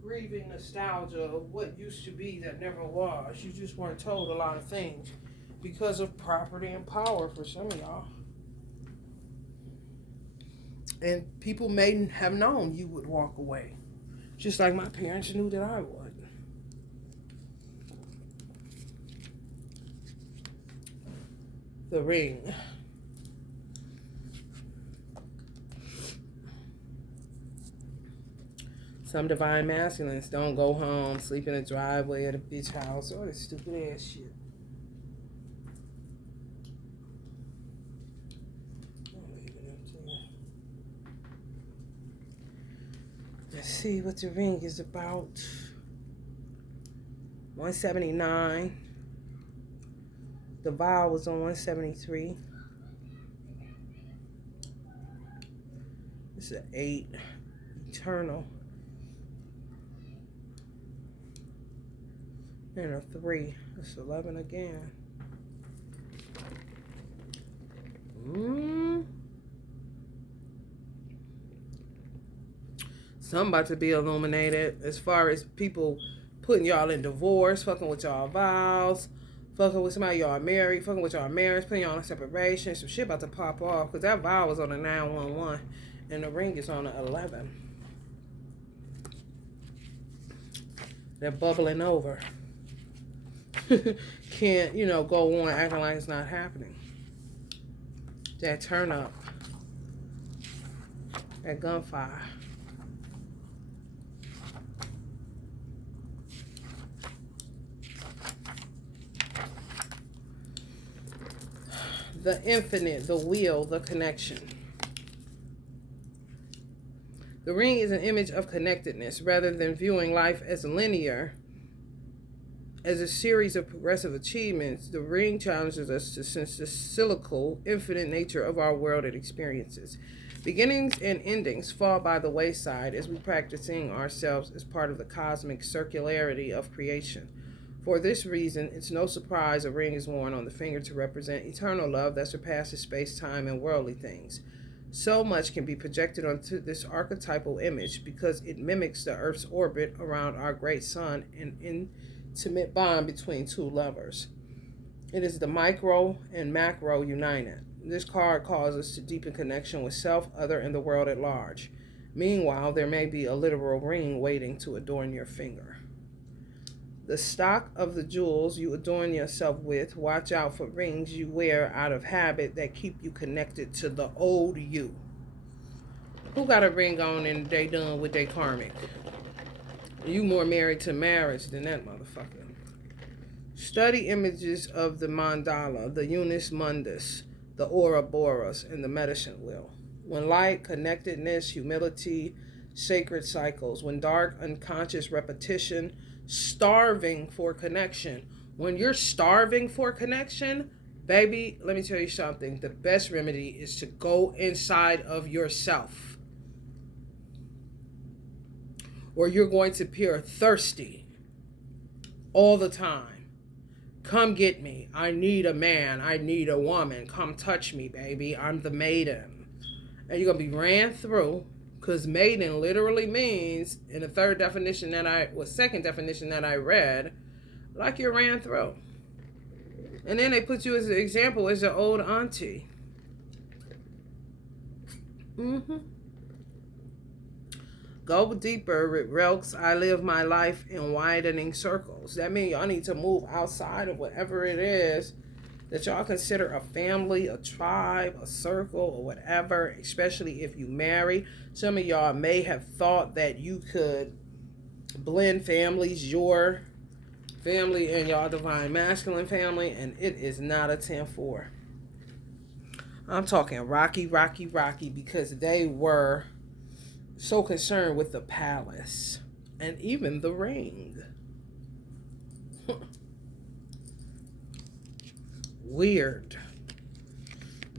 Grieving nostalgia of what used to be that never was. You just weren't told a lot of things because of property and power for some of y'all. And people may have known you would walk away. Just like my parents knew that I would. The ring. Some divine masculines don't go home, sleep in the driveway at a bitch house, all this stupid ass shit. Let's see what the ring is about. 179. The vow was on 173. This is an 8. Eternal. And a 3. That's 11 again. Something about to be illuminated as far as people putting y'all in divorce, fucking with y'all vows, fucking with somebody y'all married, fucking with y'all marriage, putting y'all in separation. Some shit about to pop off because that vow was on a 911 and the ring is on a 11. They're bubbling over. Can't, go on acting like it's not happening. That turn up. That gunfire. The infinite, the wheel, the connection. The ring is an image of connectedness rather than viewing life as linear. As a series of progressive achievements, the ring challenges us to sense the cyclical, infinite nature of our world and experiences. Beginnings and endings fall by the wayside as we practice seeing ourselves as part of the cosmic circularity of creation. For this reason, it's no surprise a ring is worn on the finger to represent eternal love that surpasses space, time, and worldly things. So much can be projected onto this archetypal image because it mimics the Earth's orbit around our great sun, an intimate bond between two lovers. It is the micro and macro united. This card calls us to deepen connection with self, other, and the world at large. Meanwhile, there may be a literal ring waiting to adorn your finger. The stock of the jewels you adorn yourself with, watch out for rings you wear out of habit that keep you connected to the old you. Who got a ring on and they done with their karmic? You more married to marriage than that motherfucker. Study images of the mandala, the unus mundus, the Ouroboros, and the medicine wheel. When light, connectedness, humility, sacred cycles. When dark, unconscious repetition, starving for connection. When you're starving for connection, baby, let me tell you something. The best remedy is to go inside of yourself, or you're going to appear thirsty all the time. Come get me. I need a man. I need a woman. Come touch me, baby. I'm the maiden. And you're going to be ran through, because maiden literally means, in the second definition that I read, like you're ran through. And then they put you as an example as an old auntie. Go deeper with Relks. I live my life in widening circles. That means y'all need to move outside of whatever it is that y'all consider a family, a tribe, a circle, or whatever, especially if you marry. Some of y'all may have thought that you could blend families, your family and y'all divine masculine family, and it is not a 10-4. I'm talking rocky, because they were so concerned with the palace and even the ring. Weird,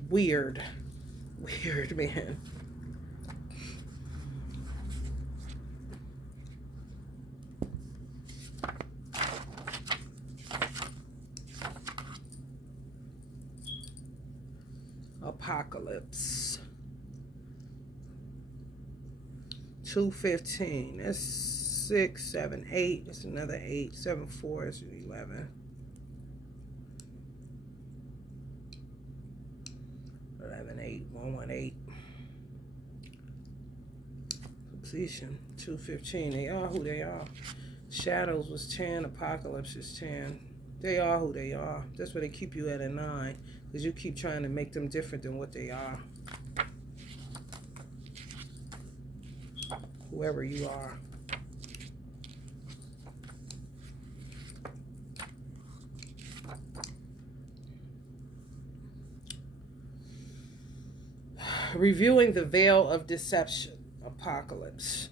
man. Apocalypse. 215. That's 6, 7, 8. That's another 8. 7, 4 is 11. 11, 8, 118. Completion. 215. They are who they are. Shadows was 10. Apocalypse is 10. They are who they are. That's why they keep you at a 9. Because you keep trying to make them different than what they are. Whoever you are. Reviewing the veil of deception. Apocalypse.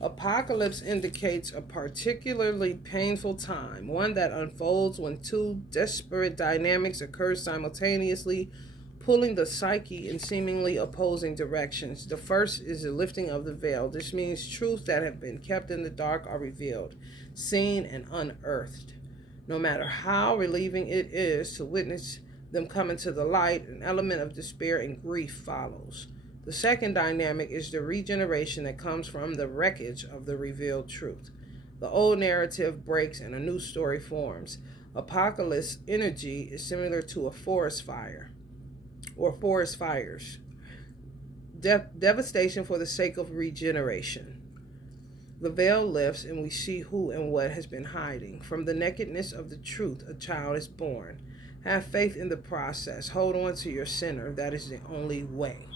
Apocalypse indicates a particularly painful time, one that unfolds when two disparate dynamics occur simultaneously, pulling the psyche in seemingly opposing directions. The first is the lifting of the veil. This means truths that have been kept in the dark are revealed, seen, and unearthed. No matter how relieving it is to witness them come into the light, an element of despair and grief follows. The second dynamic is the regeneration that comes from the wreckage of the revealed truth. The old narrative breaks and a new story forms. Apocalypse energy is similar to a forest fire or forest fires. Devastation for the sake of regeneration. The veil lifts and we see who and what has been hiding. From the nakedness of the truth, a child is born. Have faith in the process. Hold on to your center. That is the only way.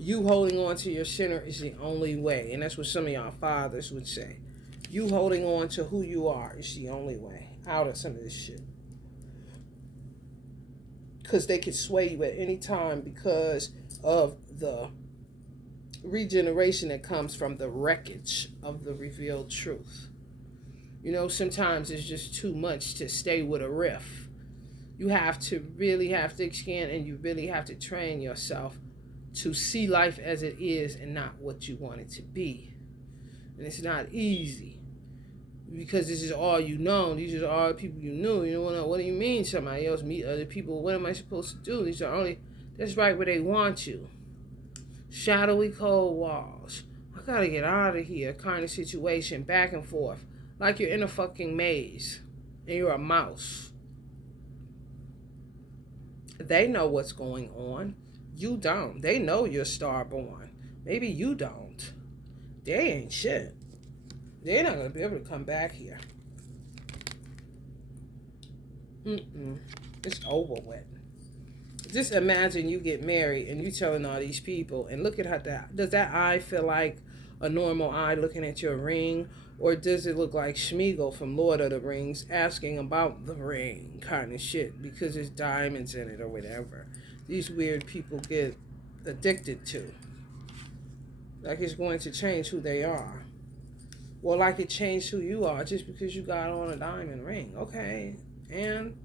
You holding on to your center is the only way. And that's what some of y'all fathers would say. You holding on to who you are is the only way out of some of this shit. Because they can sway you at any time because of the regeneration that comes from the wreckage of the revealed truth. You know, sometimes it's just too much to stay with a riff. You have to really have thick skin, and you really have to train yourself to see life as it is and not what you want it to be. And it's not easy because this is all you know. These are all the people you knew. You don't know, what do you mean somebody else meet other people? What am I supposed to do? These are only, that's right where they want you. Shadowy cold walls. I gotta get out of here kind of situation, back and forth. Like you're in a fucking maze and you're a mouse. They know what's going on. You don't. They know you're starborn. Maybe you don't. They ain't shit. They're not going to be able to come back here. It's over with. Just imagine you get married and you telling all these people, and look at how that, does that eye feel like a normal eye looking at your ring? Or does it look like Schmeagol from Lord of the Rings asking about the ring kind of shit because there's diamonds in it or whatever? These weird people get addicted to. Like it's going to change who they are. Well, like it changed who you are just because you got on a diamond ring. Okay. And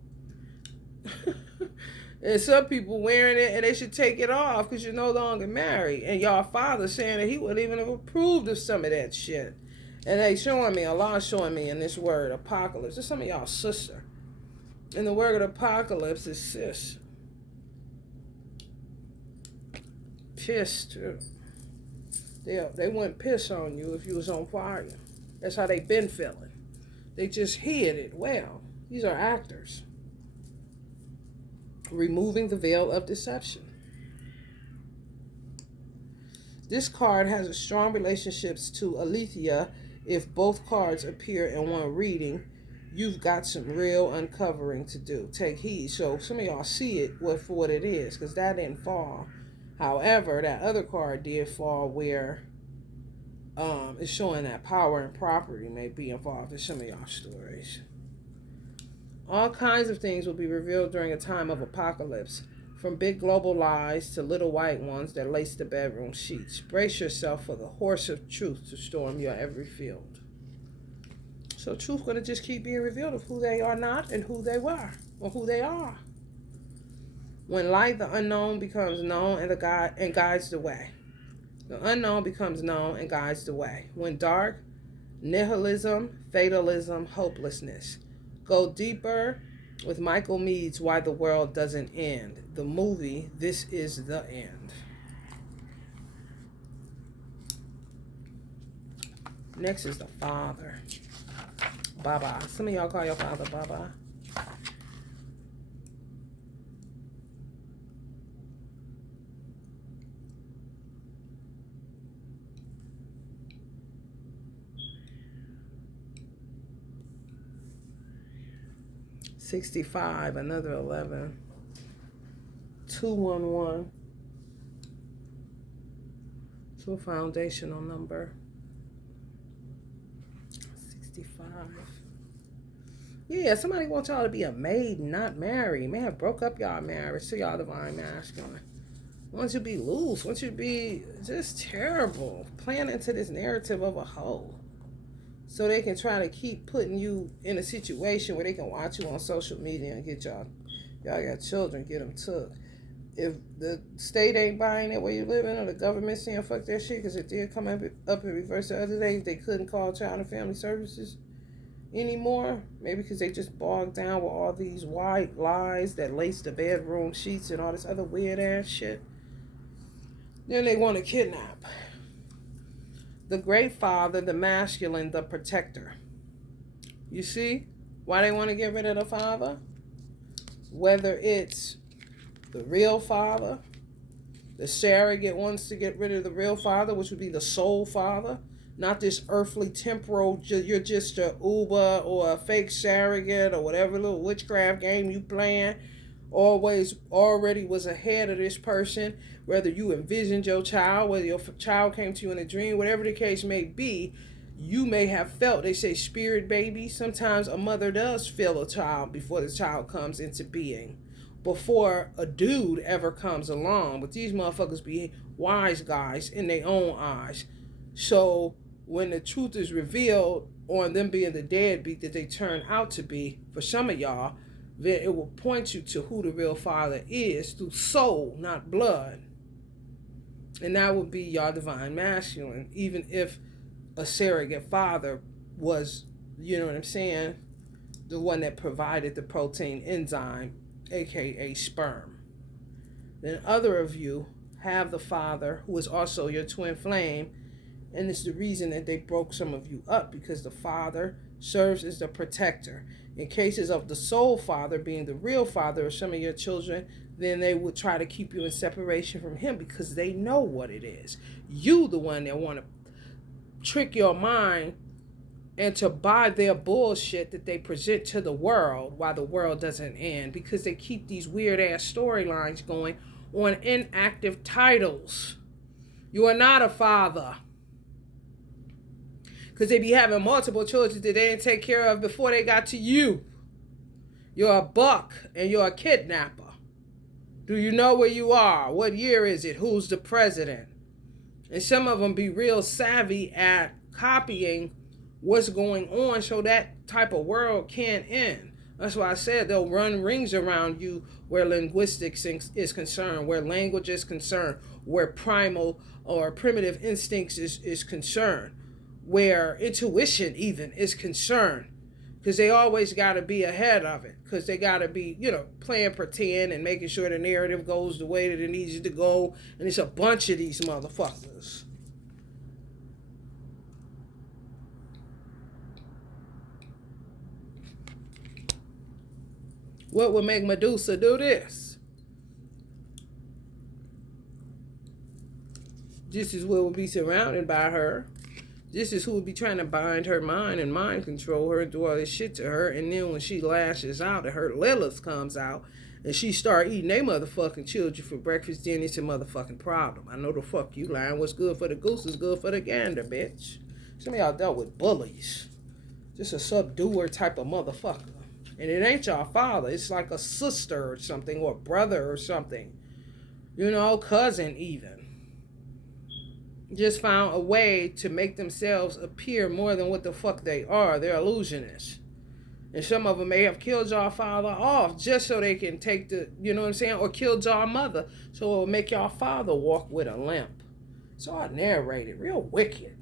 and some people wearing it and they should take it off because you're no longer married. And y'all father saying that he wouldn't even have approved of some of that shit. And they showing me, Allah's showing me in this word, apocalypse. It's some of y'all sister. And the word of apocalypse is sis. Piss too. They wouldn't piss on you if you was on fire. That's how they been feeling. They just hid it well. These are actors. Removing the veil of deception. This card has a strong relationships to Aletheia. If both cards appear in one reading, you've got some real uncovering to do. Take heed. So some of y'all see it for what it is, because that didn't fall. However, that other card did fall where it's showing that power and property may be involved in some of y'all stories. All kinds of things will be revealed during a time of apocalypse, from big global lies to little white ones that lace the bedroom sheets. Brace yourself for the horse of truth to storm your every field. So truth going to just keep being revealed of who they are not and who they were, or who they are. When light, the unknown becomes known and guides the way. The unknown becomes known and guides the way. When dark, nihilism, fatalism, hopelessness. Go deeper with Michael Mead's Why the World Doesn't End. The movie, This Is the End. Next is the father. Baba. Some of y'all call your father Baba. $65, another 11. 211. It's a foundational number. 65. Yeah, somebody wants y'all to be a maid, not married. May have broke up y'all marriage to y'all divine masculine. Wants you to be loose. Wants you to be just terrible. Playing into this narrative of a hoe. So they can try to keep putting you in a situation where they can watch you on social media and get y'all got children, get them took. If the state ain't buying it where you living, or the government saying fuck that shit, because it did come up in reverse the other day, they couldn't call Child and Family Services anymore. Maybe because they just bogged down with all these white lies that lace the bedroom sheets and all this other weird ass shit. Then they want to kidnap. The great father, the masculine, the protector. You see why they want to get rid of the father? Whether it's the real father, the surrogate wants to get rid of the real father, which would be the soul father, not this earthly temporal, you're just a Uber or a fake surrogate or whatever little witchcraft game you playing. Always already was ahead of this person, whether you envisioned your child, whether your child came to you in a dream, whatever the case may be, you may have felt, they say spirit baby, sometimes a mother does feel a child before the child comes into being, before a dude ever comes along. But these motherfuckers be wise guys in their own eyes. So when the truth is revealed on them being the deadbeat that they turn out to be, for some of y'all, then it will point you to who the real father is through soul, not blood. And that would be your divine masculine, even if a surrogate father was, you know what I'm saying, the one that provided the protein enzyme, aka sperm. Then other of you have the father who is also your twin flame, and it's the reason that they broke some of you up, because the father serves as the protector. In cases of the soul father being the real father of some of your children, then they would try to keep you in separation from him because they know what it is. You, the one that want to trick your mind and to buy their bullshit that they present to the world while the world doesn't end, because they keep these weird ass storylines going on inactive titles. You are not a father. Because they be having multiple children that they didn't take care of before they got to you. You're a buck and you're a kidnapper. Do you know where you are? What year is it? Who's the president? And some of them be real savvy at copying what's going on so that type of world can't end. That's why I said they'll run rings around you where linguistics is concerned, where language is concerned, where primal or primitive instincts is concerned, where intuition even is concerned. Because they always got to be ahead of it. Because they got to be, playing pretend and making sure the narrative goes the way that it needs to go. And it's a bunch of these motherfuckers. What would make Medusa do this? This is what would be surrounded by her. This is who would be trying to bind her mind and mind control her and do all this shit to her. And then when she lashes out and her Lilith comes out and she start eating they motherfucking children for breakfast, then it's a motherfucking problem. I know the fuck you lying. What's good for the goose is good for the gander, bitch. Some of y'all dealt with bullies. Just a subduer type of motherfucker. And it ain't your father. It's like a sister or something, or a brother or something. Cousin even. Just found a way to make themselves appear more than what the fuck they are. They're illusionists. And some of them may have killed your father off just so they can take the, or killed your mother so it will make your father walk with a limp. It's all narrated, real wicked.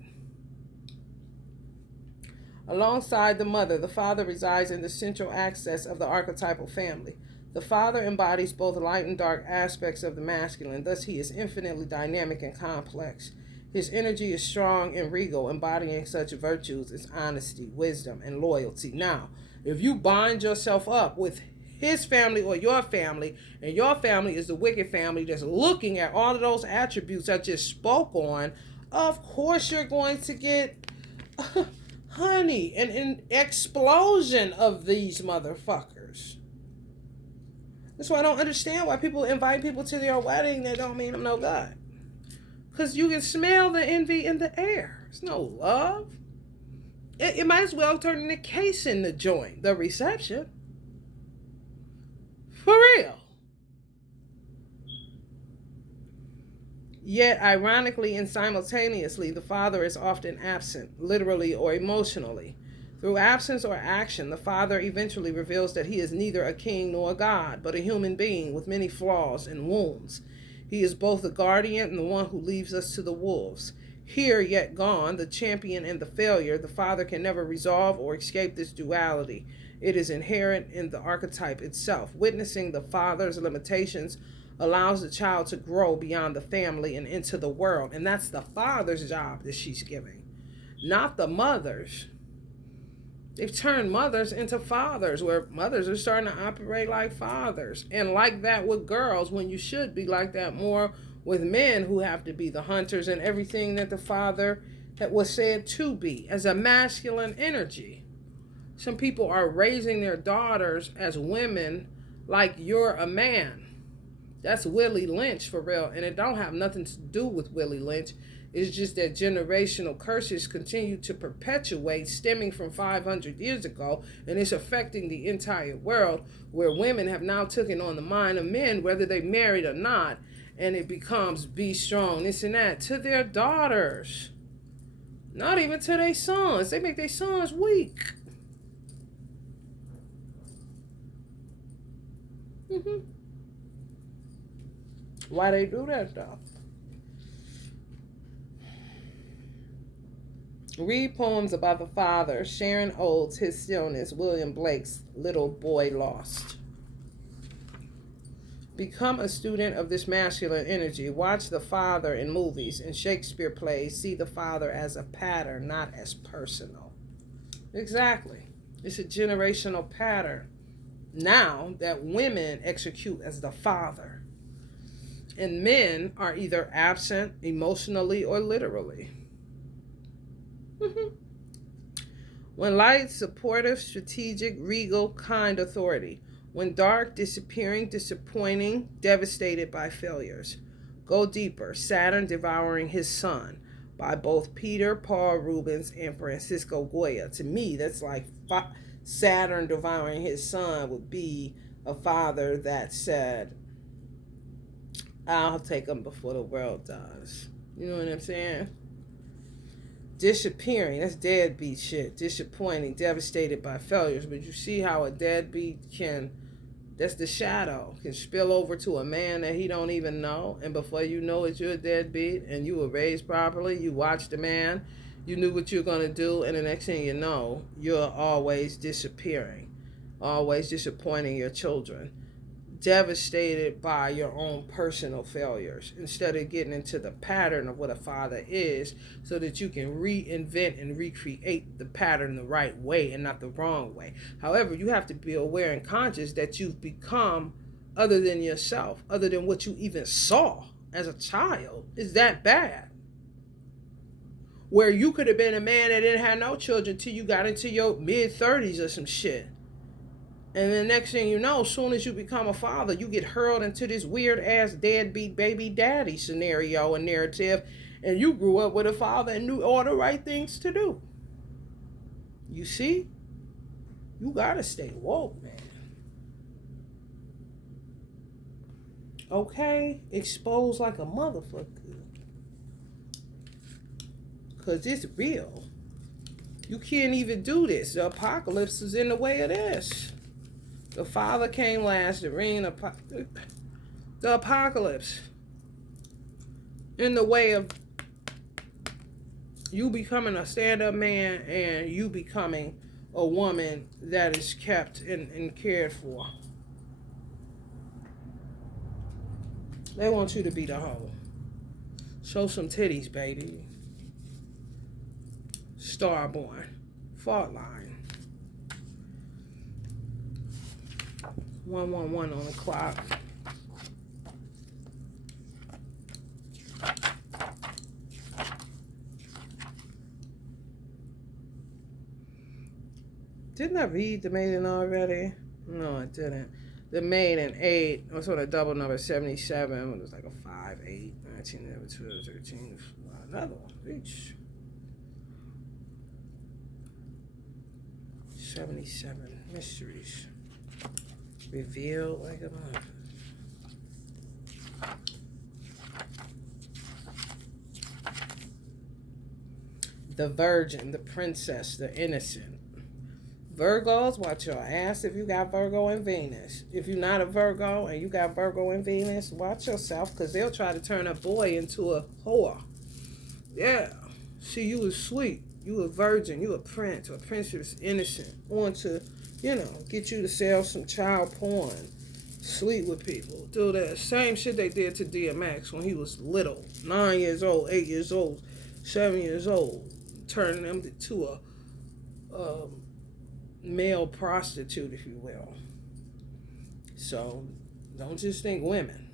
Alongside the mother, the father resides in the central axis of the archetypal family. The father embodies both light and dark aspects of the masculine, thus he is infinitely dynamic and complex. His energy is strong and regal, embodying such virtues as honesty, wisdom, and loyalty. Now, if you bind yourself up with his family or your family, and your family is the wicked family that's looking at all of those attributes I just spoke on, of course you're going to get an explosion of these motherfuckers. That's why I don't understand why people invite people to their wedding that don't mean them no good. Because you can smell the envy in the air. It's no love. It might as well turn into case in the joint, the reception. For real. Yet, ironically and simultaneously, the father is often absent, literally or emotionally. Through absence or action, the father eventually reveals that he is neither a king nor a god, but a human being with many flaws and wounds. He is both the guardian and the one who leaves us to the wolves. Here, yet gone, the champion and the failure, the father can never resolve or escape this duality. It is inherent in the archetype itself. Witnessing the father's limitations allows the child to grow beyond the family and into the world. And that's the father's job that she's giving, not the mother's. They've turned mothers into fathers, where mothers are starting to operate like fathers. And like that with girls, when you should be like that more with men who have to be the hunters and everything that the father that was said to be as a masculine energy. Some people are raising their daughters as women like you're a man. That's Willie Lynch for real. And it don't have nothing to do with Willie Lynch. It's just that generational curses continue to perpetuate, stemming from 500 years ago, and it's affecting the entire world, where women have now taken on the mind of men, whether they married or not, and it becomes be strong, this and that, to their daughters. Not even to their sons. They make their sons weak. Why they do that, though? Read poems about the father. Sharon Olds, His Stillness. William Blake's Little Boy Lost. Become a student of this masculine energy. Watch the father in movies and Shakespeare plays. See the father as a pattern, not as personal. Exactly. It's a generational pattern now that women execute as the father. And men are either absent emotionally or literally. When light, supportive, strategic, regal, kind authority. When dark, disappearing, disappointing, devastated by failures. Go deeper. Saturn devouring his son, by both Peter, Paul Rubens, and Francisco Goya. To me, that's like Saturn devouring his son would be a father that said, I'll take him before the world does. You know what I'm saying? Disappearing, that's deadbeat shit. Disappointing, devastated by failures. But you see how a deadbeat can, that's the shadow, can spill over to a man that he don't even know. And before you know it, you're a deadbeat. And you were raised properly. You watched the man. You knew what you're going to do. And the next thing you know, you're always disappearing. Always disappointing your children. Devastated by your own personal failures, instead of getting into the pattern of what a father is, so that you can reinvent and recreate the pattern the right way and not the wrong way. However, you have to be aware and conscious that you've become other than yourself, other than what you even saw as a child. Is that bad? Where you could have been a man that didn't have no children till you got into your mid-30s or some shit. And the next thing you know, as soon as you become a father, you get hurled into this weird-ass deadbeat baby daddy scenario and narrative, and you grew up with a father and knew all the right things to do. You see? You gotta stay woke, man. Okay? Exposed like a motherfucker. Because it's real. You can't even do this. The apocalypse is in the way of this. The Father came last, the ring, the apocalypse. In the way of you becoming a stand-up man and you becoming a woman that is kept and cared for. They want you to be the hoe. Show some titties, baby. Starborn. Fault line. 111 on the clock. Didn't I read the maiden already? No, I didn't. The maiden 8 was on a double number 77. It was like a 5, 8, 19, 11, 12, 13. Another one. Each. 77 mysteries. Revealed like a month. The virgin, the princess, the innocent. Virgos, watch your ass if you got Virgo and Venus. If you're not a Virgo and you got Virgo and Venus, watch yourself, because they'll try to turn a boy into a whore. Yeah. See, you was sweet. You a virgin. You a prince or a princess, innocent. Want to, get you to sell some child porn. Sleep with people. Do that same shit they did to DMX when he was little. 9 years old, 8 years old, 7 years old. Turning them to a male prostitute, if you will. So, don't just think women.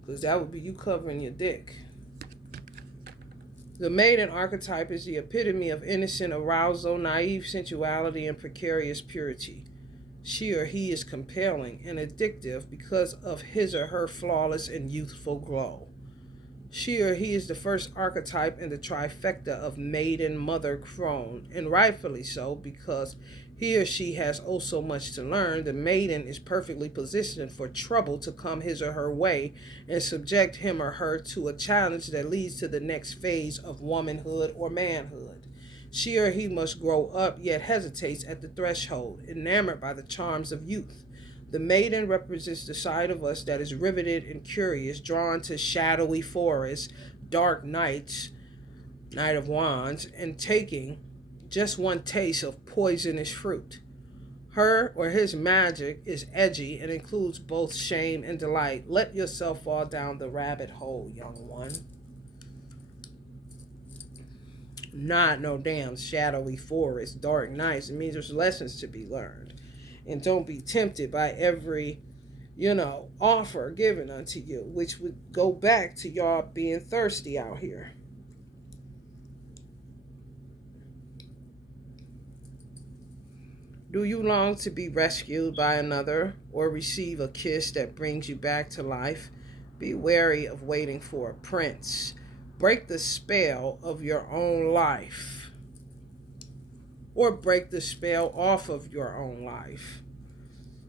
Because that would be you covering your dick. The maiden archetype is the epitome of innocent arousal, naive sensuality, and precarious purity. She or he is compelling and addictive because of his or her flawless and youthful glow. She or he is the first archetype in the trifecta of maiden, mother, crone, and rightfully so, because he or she has oh so much to learn. The maiden is perfectly positioned for trouble to come his or her way and subject him or her to a challenge that leads to the next phase of womanhood or manhood. She or he must grow up, yet hesitates at the threshold, enamored by the charms of youth. The maiden represents the side of us that is riveted and curious, drawn to shadowy forests, dark nights, Knight of Wands, and taking just one taste of poisonous fruit. Her or his magic is edgy and includes both shame and delight. Let yourself fall down the rabbit hole, young one. Not no damn shadowy forest, dark nights. It means there's lessons to be learned. And don't be tempted by every, offer given unto you, which would go back to y'all being thirsty out here. Do you long to be rescued by another or receive a kiss that brings you back to life? Be wary of waiting for a prince. Break the spell of your own life, or break the spell off of your own life.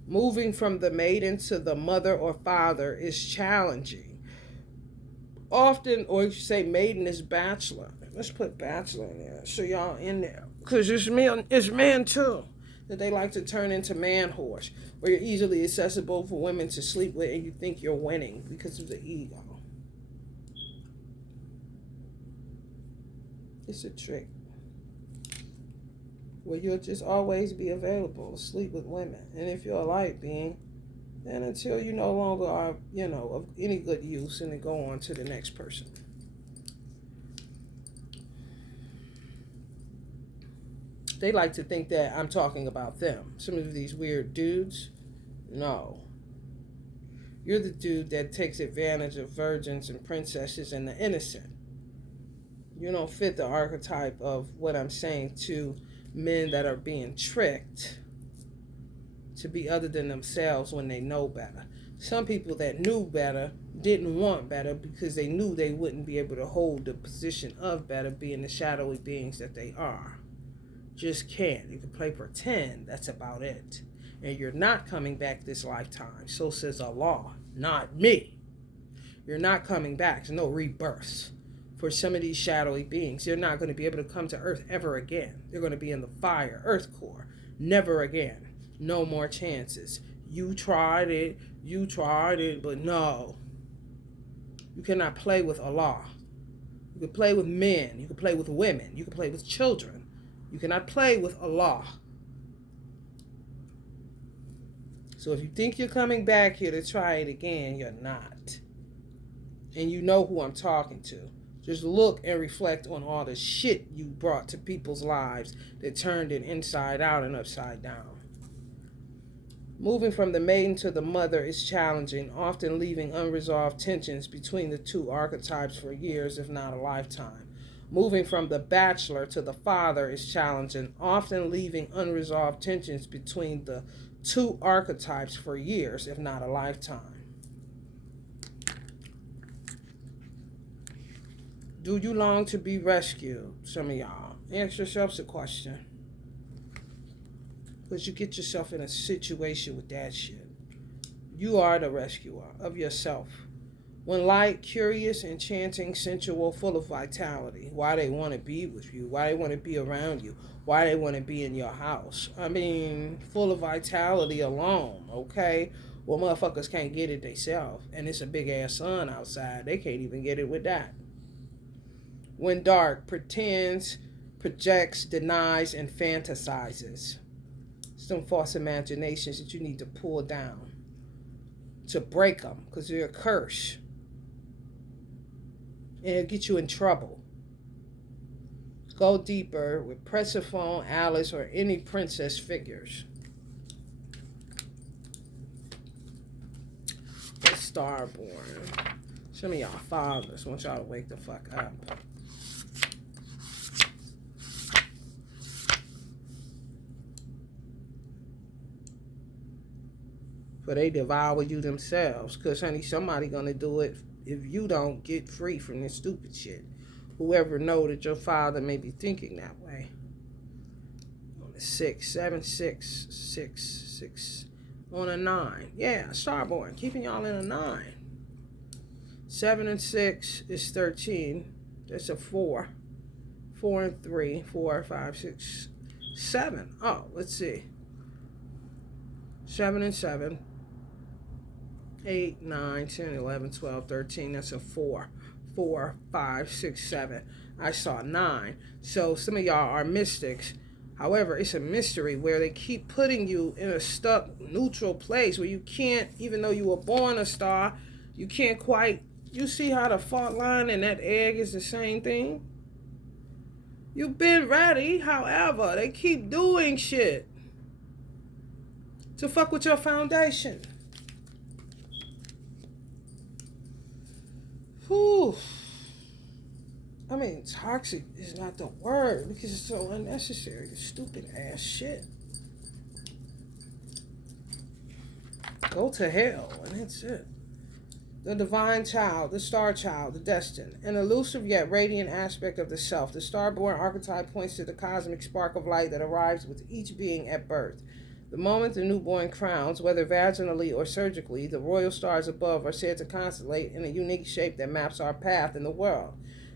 Moving from the maiden to the mother or father is challenging. Often, or you say maiden is bachelor. Let's put bachelor in there so y'all in there. Because it's men too that they like to turn into man horse, where you're easily accessible for women to sleep with and you think you're winning because of the ego. It's a trick where you'll just always be available to sleep with women. And if you're a light being, then until you no longer are, of any good use, and then go on to the next person. They like to think that I'm talking about them. Some of these weird dudes, no. You're the dude that takes advantage of virgins and princesses and the innocent. You don't fit the archetype of what I'm saying to men that are being tricked to be other than themselves when they know better. Some people that knew better didn't want better because they knew they wouldn't be able to hold the position of better, being the shadowy beings that they are. Just can't. You can play pretend, that's about it. And you're not coming back this lifetime. So says Allah, not me. You're not coming back. There's no rebirth. For some of these shadowy beings, they're not going to be able to come to earth ever again. They're going to be in the fire, earth core. Never again. No more chances. You tried it, but no. You cannot play with Allah. You can play with men. You can play with women. You can play with children. You cannot play with Allah. So if you think you're coming back here to try it again, you're not. And you know who I'm talking to. Just look and reflect on all the shit you brought to people's lives that turned it inside out and upside down. Moving from the maiden to the mother is challenging, often leaving unresolved tensions between the two archetypes for years, if not a lifetime. Moving from the bachelor to the father is challenging, often leaving unresolved tensions between the two archetypes for years, if not a lifetime. Do you long to be rescued? Some of y'all. Ask yourselves a question. Because you get yourself in a situation with that shit. You are the rescuer of yourself. When light, curious, enchanting, sensual, full of vitality. Why they want to be with you. Why they want to be around you. Why they want to be in your house. I mean, full of vitality alone, okay? Well, motherfuckers can't get it themselves. And it's a big-ass sun outside. They can't even get it with that. When dark, pretends, projects, denies, and fantasizes. Some false imaginations that you need to pull down. To break them. Because they're a curse. And it'll get you in trouble. Go deeper with Persephone, Alice, or any princess figures. Starborn. Some of y'all fathers want y'all to wake the fuck up. For they devour you themselves. Because, honey, somebody going to do it if you don't get free from this stupid shit. Whoever know that your father may be thinking that way. On a 6, 7, 6, 6, 6. On a 9. Yeah, Starborn. Keeping y'all in a 9. 7 and 6 is 13. That's a 4. 4 and 3. 4, 5, 6, 7. Oh, let's see. 7 and 7. 8, 9, 10, 11, 12, 13. That's a 4. 4, 5, 6, 7. I saw 9. So some of y'all are mystics. However, it's a mystery where they keep putting you in a stuck neutral place where you can't, even though you were born a star, you can't quite, you see how the fault line and that egg is the same thing? You've been ready, however, they keep doing shit to fuck with your foundation. Whew. I mean, toxic is not the word because it's so unnecessary. It's stupid ass shit. go to hell, and that's it. The divine child, the star child, the destined, an elusive yet radiant aspect of the self. The star-born archetype points to the cosmic spark of light that arrives with each being at birth. The moment the newborn crowns, whether vaginally or surgically, the royal stars above are said to constellate in a unique shape that maps our path in the world.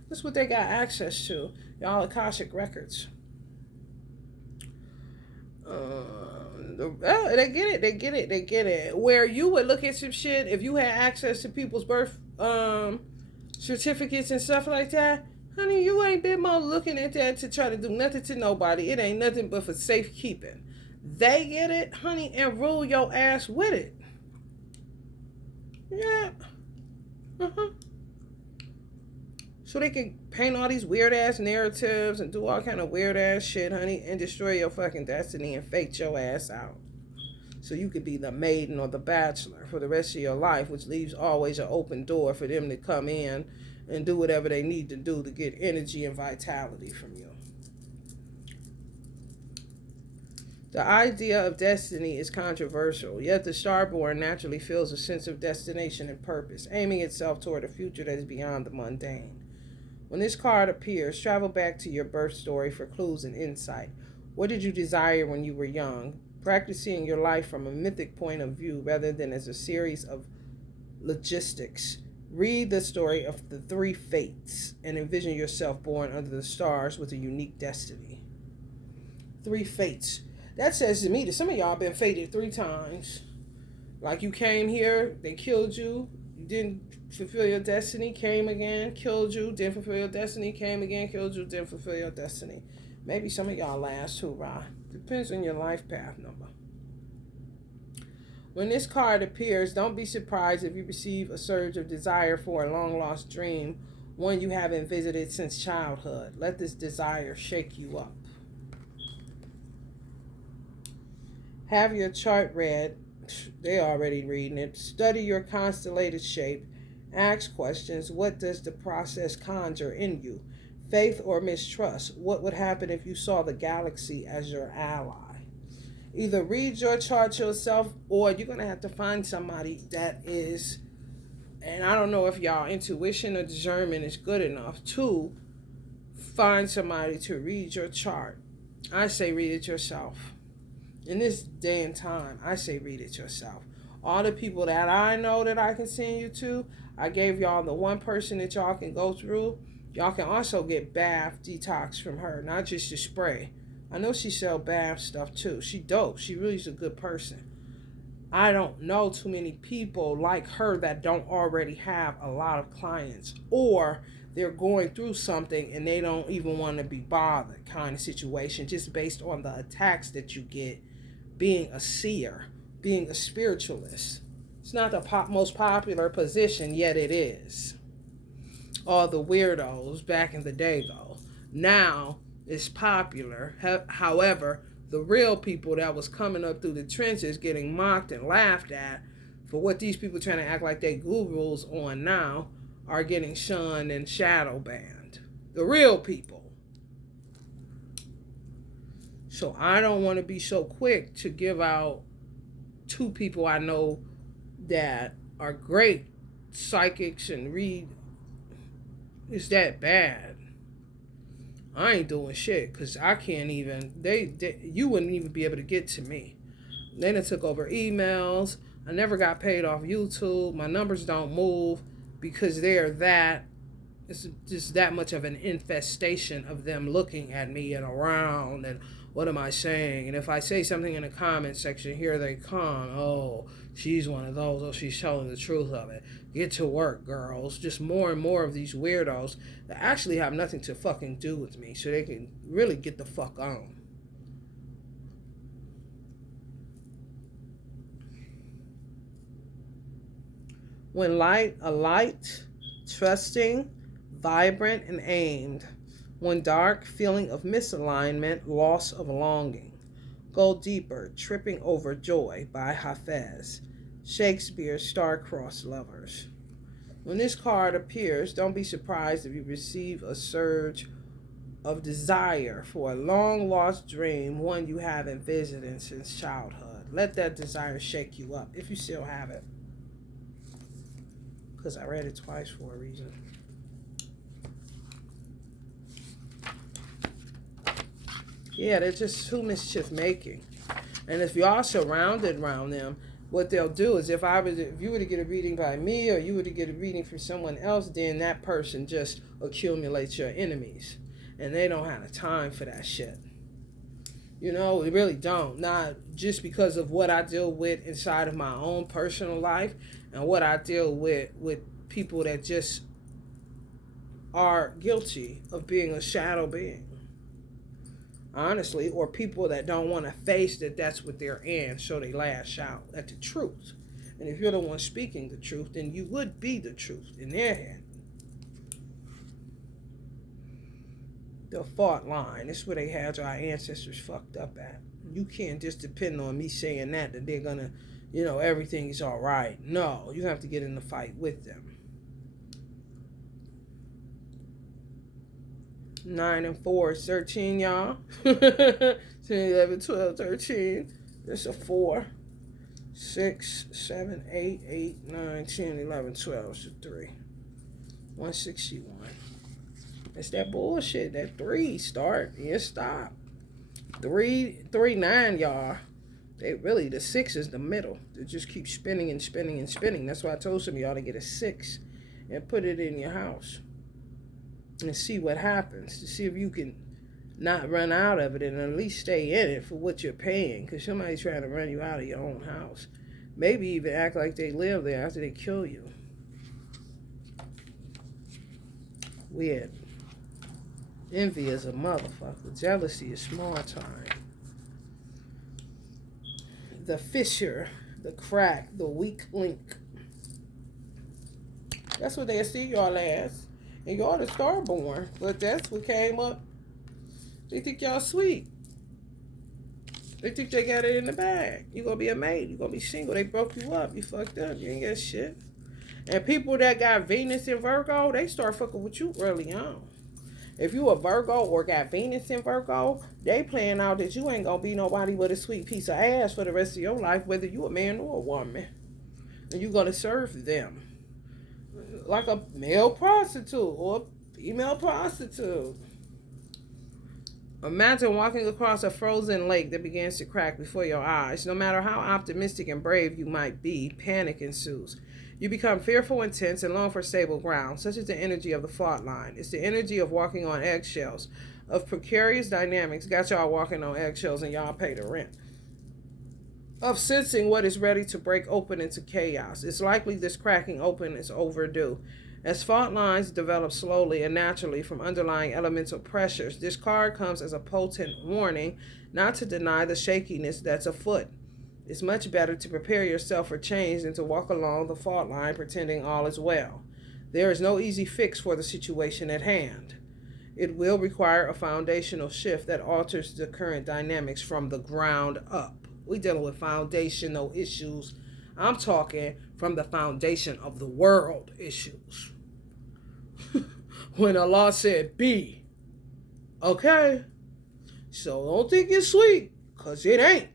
That's what they got access to, y'all Akashic records. They get it. Where you would look at some shit if you had access to people's birth certificates and stuff like that, honey, you ain't been more looking at that to try to do nothing to nobody. It ain't nothing but for safekeeping. They get it, honey, and rule your ass with it. Yeah. So they can paint all these weird ass narratives and do all kind of weird ass shit, honey, and destroy your fucking destiny and fake your ass out. So you could be the maiden or the bachelor for the rest of your life, which leaves always an open door for them to come in and do whatever they need to do to get energy and vitality from you. The idea of destiny is controversial, yet the starborn naturally feels a sense of destination and purpose, aiming itself toward a future that is beyond the mundane. When this card appears, travel back to your birth story for clues and insight. What did you desire when you were young? Practice seeing your life from a mythic point of view rather than as a series of logistics. Read the story of the 3 fates and envision yourself born under the stars with a unique destiny. 3 fates. That says to me that some of y'all been fated 3 times. Like you came here, they killed you, you didn't fulfill your destiny, came again, killed you, didn't fulfill your destiny, came again, killed you, didn't fulfill your destiny. Maybe some of y'all last too, right? Depends on your life path number. When this card appears, don't be surprised if you receive a surge of desire for a long-lost dream, one you haven't visited since childhood. Let this desire shake you up. Have your chart read. They already reading it. Study your constellated shape. Ask questions. What does the process conjure in you? Faith or mistrust? What would happen if you saw the galaxy as your ally? Either read your chart yourself, or you're going to have to find somebody that is, and I don't know if y'all intuition or discernment is good enough to find somebody to read your chart. I say read it yourself. In this day and time, I say read it yourself. All the people that I know that I can send you to, I gave y'all the one person that y'all can go through. Y'all can also get bath detox from her, not just the spray. I know she sell bath stuff too. She dope. She really is a good person. I don't know too many people like her that don't already have a lot of clients, or they're going through something and they don't even want to be bothered kind of situation, just based on the attacks that you get being a seer, being a spiritualist. It's not the most popular position, yet it is. All the weirdos back in the day, though. Now it's popular. However, the real people that was coming up through the trenches getting mocked and laughed at for what these people trying to act like they gurus on now are getting shunned and shadow banned. The real people. So I don't want to be so quick to give out 2 people I know that are great psychics and read. It's that bad. I ain't doing shit because I can't even, you wouldn't even be able to get to me. Then it took over emails. I never got paid off YouTube. My numbers don't move because it's just that much of an infestation of them looking at me and around and what am I saying? And if I say something in the comment section, here they come. Oh, she's one of those. Oh, she's telling the truth of it. Get to work, girls. Just more and more of these weirdos that actually have nothing to fucking do with me, so they can really get the fuck on. When a light, trusting, vibrant, and aimed. When dark, feeling of misalignment, loss of longing. Go deeper, tripping over joy by Hafez. Shakespeare's star-crossed lovers. When this card appears, don't be surprised if you receive a surge of desire for a long-lost dream, one you haven't visited since childhood. Let that desire shake you up if you still have it. Because I read it twice for a reason. Yeah, they're just too mischief making. And if you're surrounded around them, what they'll do is if you were to get a reading by me or you were to get a reading from someone else, then that person just accumulates your enemies. And they don't have the time for that shit. You know, they really don't. Not just because of what I deal with inside of my own personal life and what I deal with people that just are guilty of being a shadow being. Honestly, or people that don't want to face that that's what they're in, so they lash out at the truth. And if you're the one speaking the truth, then you would be the truth in their head. The fault line. That's where they had our ancestors fucked up at. You can't just depend on me saying that they're gonna, everything's all right. No, you have to get in the fight with them. 9 and 4 is 13, y'all. 10, 11, 12, 13. It's a 4. 6, 7, 8, 8, 9, 10, 11, 12. It's a 3. 161. It's that bullshit. That 3 start and stop. 3, 9, y'all. The 6 is the middle. They just keep spinning and spinning and spinning. That's why I told some of y'all to get a 6 and put it in your house. And see what happens, to see if you can not run out of it and at least stay in it for what you're paying, because somebody's trying to run you out of your own house. Maybe even act like they live there after they kill you. Weird. Envy is a motherfucker. Jealousy is small time. The fissure, the crack, the weak link. That's what they'll see y'all as. And y'all the starborn, but that's what came up. They think y'all sweet. They think they got it in the bag. You gonna be a maid. You gonna be single. They broke you up. You fucked up. You ain't got shit. And people that got Venus in Virgo, they start fucking with you early on. If you a Virgo or got Venus in Virgo, they playing out that you ain't gonna be nobody but a sweet piece of ass for the rest of your life, whether you a man or a woman. And you gonna serve them. Like a male prostitute or a female prostitute. Imagine walking across a frozen lake that begins to crack before your eyes. No matter how optimistic and brave you might be, panic ensues. You become fearful and tense and long for stable ground. Such is the energy of the fault line. It's the energy of walking on eggshells, of precarious dynamics. Got y'all walking on eggshells and y'all pay the rent. Of sensing what is ready to break open into chaos. It's likely this cracking open is overdue. As fault lines develop slowly and naturally from underlying elemental pressures, this card comes as a potent warning not to deny the shakiness that's afoot. It's much better to prepare yourself for change than to walk along the fault line pretending all is well. There is no easy fix for the situation at hand. It will require a foundational shift that alters the current dynamics from the ground up. We're dealing with foundational issues. I'm talking from the foundation of the world issues. When Allah said be. Okay? So don't think it's sweet, because it ain't.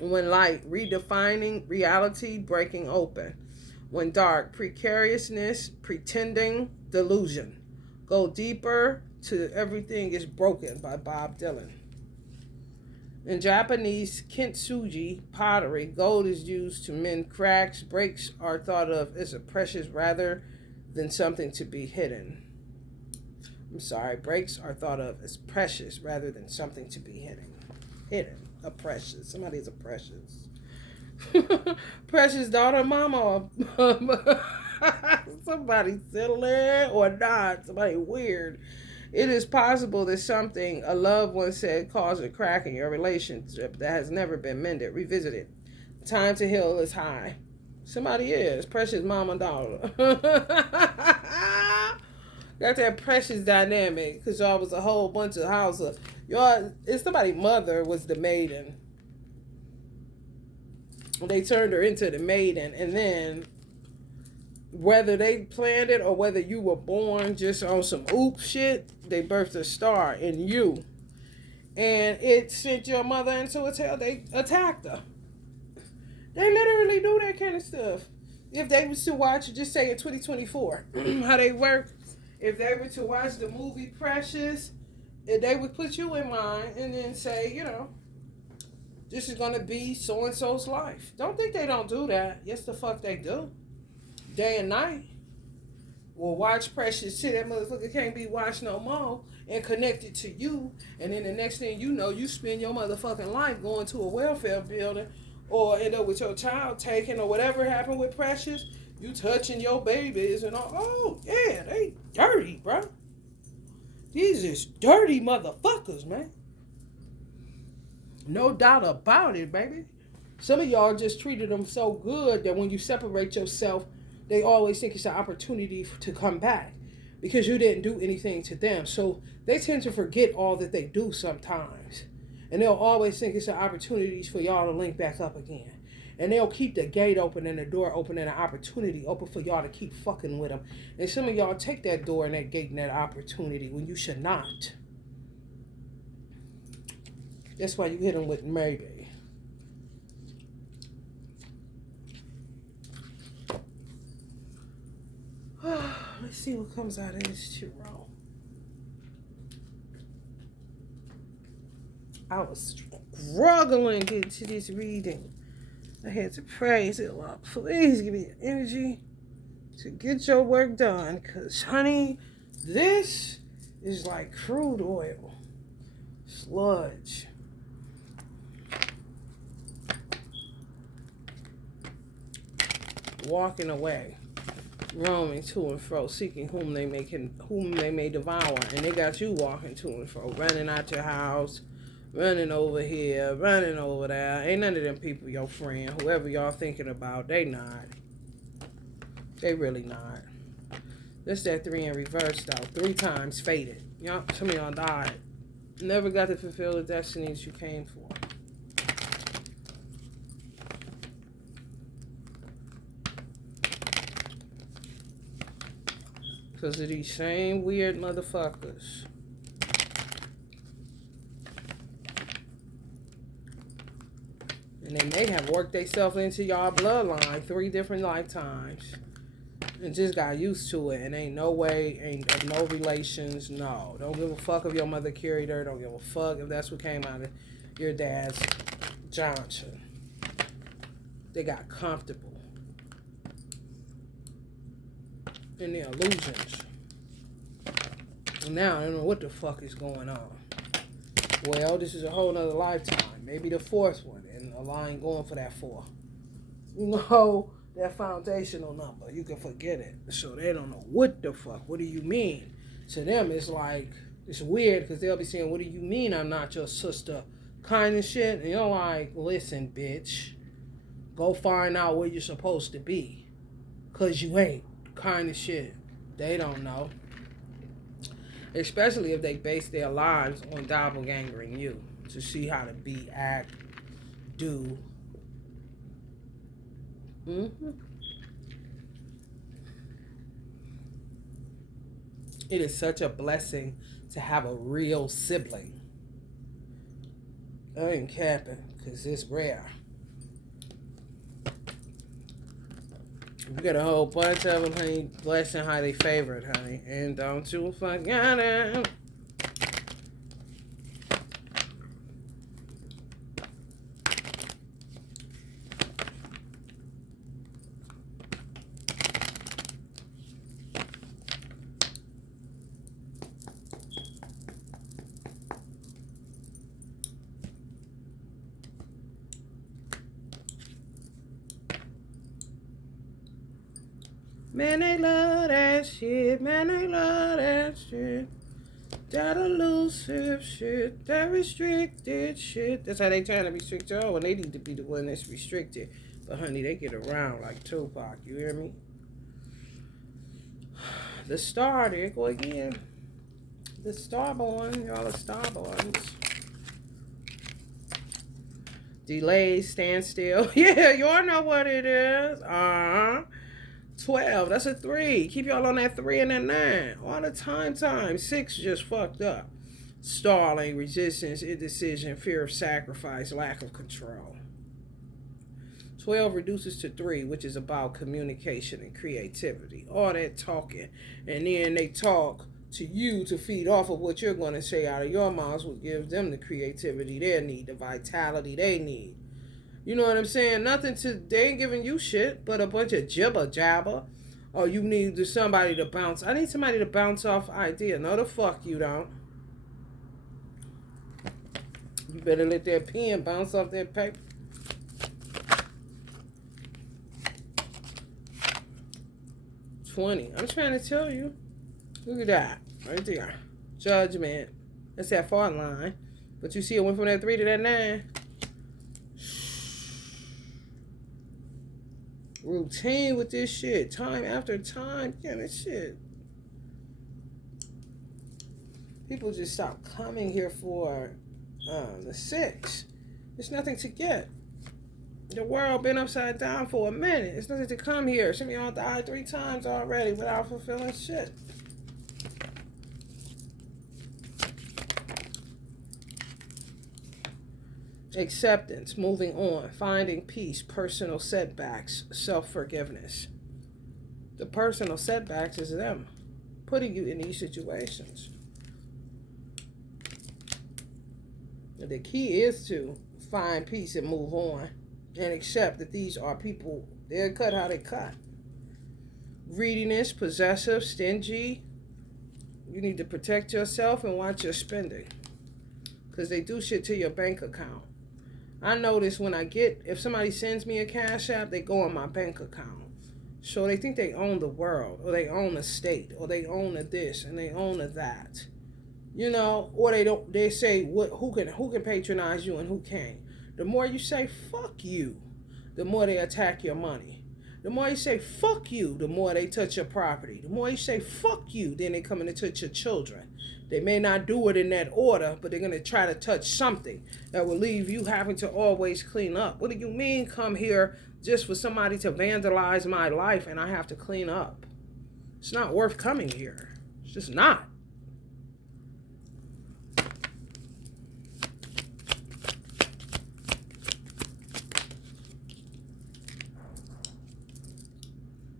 When light, redefining reality, breaking open. When dark, precariousness, pretending, delusion. Go deeper to everything is broken by Bob Dylan. In Japanese kintsugi pottery, gold is used to mend cracks. Breaks are thought of as a precious rather than something to be hidden. Breaks are thought of as precious rather than something to be hidden. A precious. Somebody's a precious. Precious daughter, mama. Somebody silly or not. Somebody weird. It is possible that something a loved one said caused a crack in your relationship that has never been mended. Revisit it. Time to heal is high. Somebody is. Precious mama daughter. Got that precious dynamic because y'all was a whole bunch of houses. Y'all, if somebody's mother was the maiden. They turned her into the maiden, and then whether they planned it or whether you were born just on some oop shit, they birthed a star in you. and it sent your mother into a tail. They attacked her. They literally do that kind of stuff. If they was to watch, just say in 2024, how they work. If they were to watch the movie Precious, they would put you in mind and then say, this is gonna be so and so's life. Don't think they don't do that. Yes, the fuck they do. Day and night. Well, watch Precious till that motherfucker can't be watched no more and connected to you. And then the next thing you know, you spend your motherfucking life going to a welfare building or end up with your child taken or whatever happened with Precious. You touching your babies and all. Oh, yeah, they dirty, bro. These is dirty motherfuckers, man. No doubt about it, baby. Some of y'all just treated them so good that when you separate yourself, they always think it's an opportunity to come back because you didn't do anything to them. So they tend to forget all that they do sometimes. And they'll always think it's an opportunity for y'all to link back up again. And they'll keep the gate open and the door open and an opportunity open for y'all to keep fucking with them. And some of y'all take that door and that gate and that opportunity when you should not. That's why you hit them with maybe. Let's see what comes out of this tarot. I was struggling getting to this reading. I had to pray. I said, Lord, please give me the energy to get your work done. Because, honey, this is like crude oil. Sludge. Walking away. Roaming to and fro, seeking whom they may devour, and they got you walking to and fro, running out your house, running over here, running over there. Ain't none of them people your friend. Whoever y'all thinking about, they not. They really not. That's that 3 in reverse though. 3 times faded. Y'all, some of y'all died. Never got to fulfill the destinies you came for. Because of these same weird motherfuckers. And they may have worked themselves into y'all bloodline 3 different lifetimes. And just got used to it. And ain't no way, ain't no relations, no. Don't give a fuck if your mother carried her. Don't give a fuck if that's what came out of your dad's Johnson. They got comfortable in their illusions. And now I don't know what the fuck is going on. Well, this is a whole nother lifetime. Maybe the 4th one. And a line going for that 4. You know, that foundational number. You can forget it. So they don't know what the fuck. What do you mean? To them, it's like, it's weird because they'll be saying, what do you mean I'm not your sister? Kind of shit. And you're like, listen, bitch. Go find out where you're supposed to be. Because you ain't. Kind of shit. They don't know. Especially if they base their lives on doppelgangering you. To see how to be, act, do. It is such a blessing to have a real sibling. I ain't capping, because it's rare. We got a whole bunch of them, honey. Blessing highly favored, honey. And don't you forget it. Man, they love that shit. Man, they love that shit. That elusive shit. That restricted shit. That's how they trying to restrict y'all when they need to be the one that's restricted. But honey, they get around like Tupac. You hear me? The star, there go again. The starborn. Y'all are starborns. Delays, standstill. Yeah, y'all know what it is. 12, that's a 3. Keep y'all on that 3 and that 9. All the time. 6 just fucked up. stalling, resistance, indecision, fear of sacrifice, lack of control. 12 reduces to 3, which is about communication and creativity. All that talking, and then they talk to you to feed off of what you're going to say out of your mouths, what gives them the creativity they need, the vitality they need. You know what I'm saying? They ain't giving you shit, but a bunch of jibber jabber. Oh, you need somebody to bounce. I need somebody to bounce off idea. No, the fuck you don't. You better let that pen bounce off that paper. I'm trying to tell you. Look at that. Right there. Judgment. That's that fault line. But you see it went from that 3 to that 9. Routine with this shit. Time after time. Yeah, this shit. People just stop coming here for the 6. There's nothing to get. The world been upside down for a minute. It's nothing to come here. Some of y'all died 3 times already without fulfilling shit. Acceptance, moving on, finding peace, personal setbacks, self-forgiveness. The personal setbacks is them putting you in these situations. The key is to find peace and move on and accept that these are people, they'll cut how they cut. Greediness, possessive, stingy. You need to protect yourself and watch your spending, because they do shit to your bank account. I notice when if somebody sends me a cash app, they go on my bank account. So they think they own the world, or they own a state, or they own a this, and they own a that. You know, or they say who can patronize you and who can't. The more you say fuck you, the more they attack your money. The more you say fuck you, the more they touch your property. The more you say fuck you, then they come in and touch your children. They may not do it in that order, but they're going to try to touch something that will leave you having to always clean up. What do you mean come here just for somebody to vandalize my life and I have to clean up? It's not worth coming here. It's just not.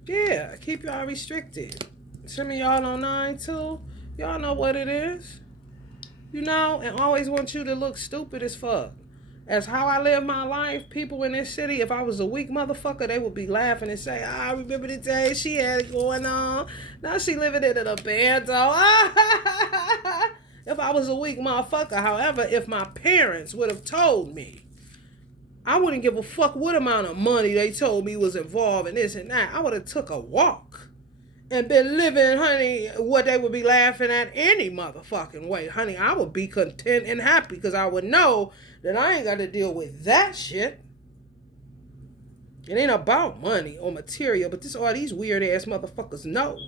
Yeah, keep y'all restricted. Some of y'all on 9 too. Y'all know what it is. You know, and always want you to look stupid as fuck. As how I live my life, people in this city, if I was a weak motherfucker, they would be laughing and say, I remember the day she had it going on. Now she living in a bando. If I was a weak motherfucker. However, if my parents would have told me, I wouldn't give a fuck what amount of money they told me was involved in this and that. I would have took a walk and been living, honey, what they would be laughing at any motherfucking way. Honey, I would be content and happy because I would know that I ain't got to deal with that shit. It ain't about money or material, but this all these weird ass motherfuckers know.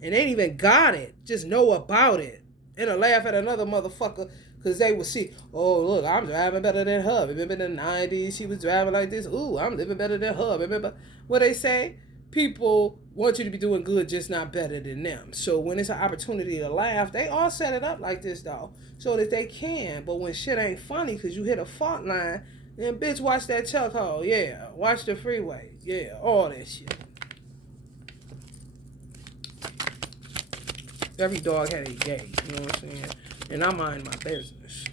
And they ain't even got it. Just know about it. And a laugh at another motherfucker because they would see, oh, look, I'm driving better than her. Remember in the 90s, she was driving like this. Ooh, I'm living better than her. Remember what they say? People want you to be doing good, just not better than them. So when it's an opportunity to laugh, they all set it up like this, though, so that they can. But when shit ain't funny because you hit a fault line, then bitch, watch that chuck hole. Yeah, watch the freeway. Yeah, all that shit. Every dog had a day, you know what I'm saying? And I mind my business.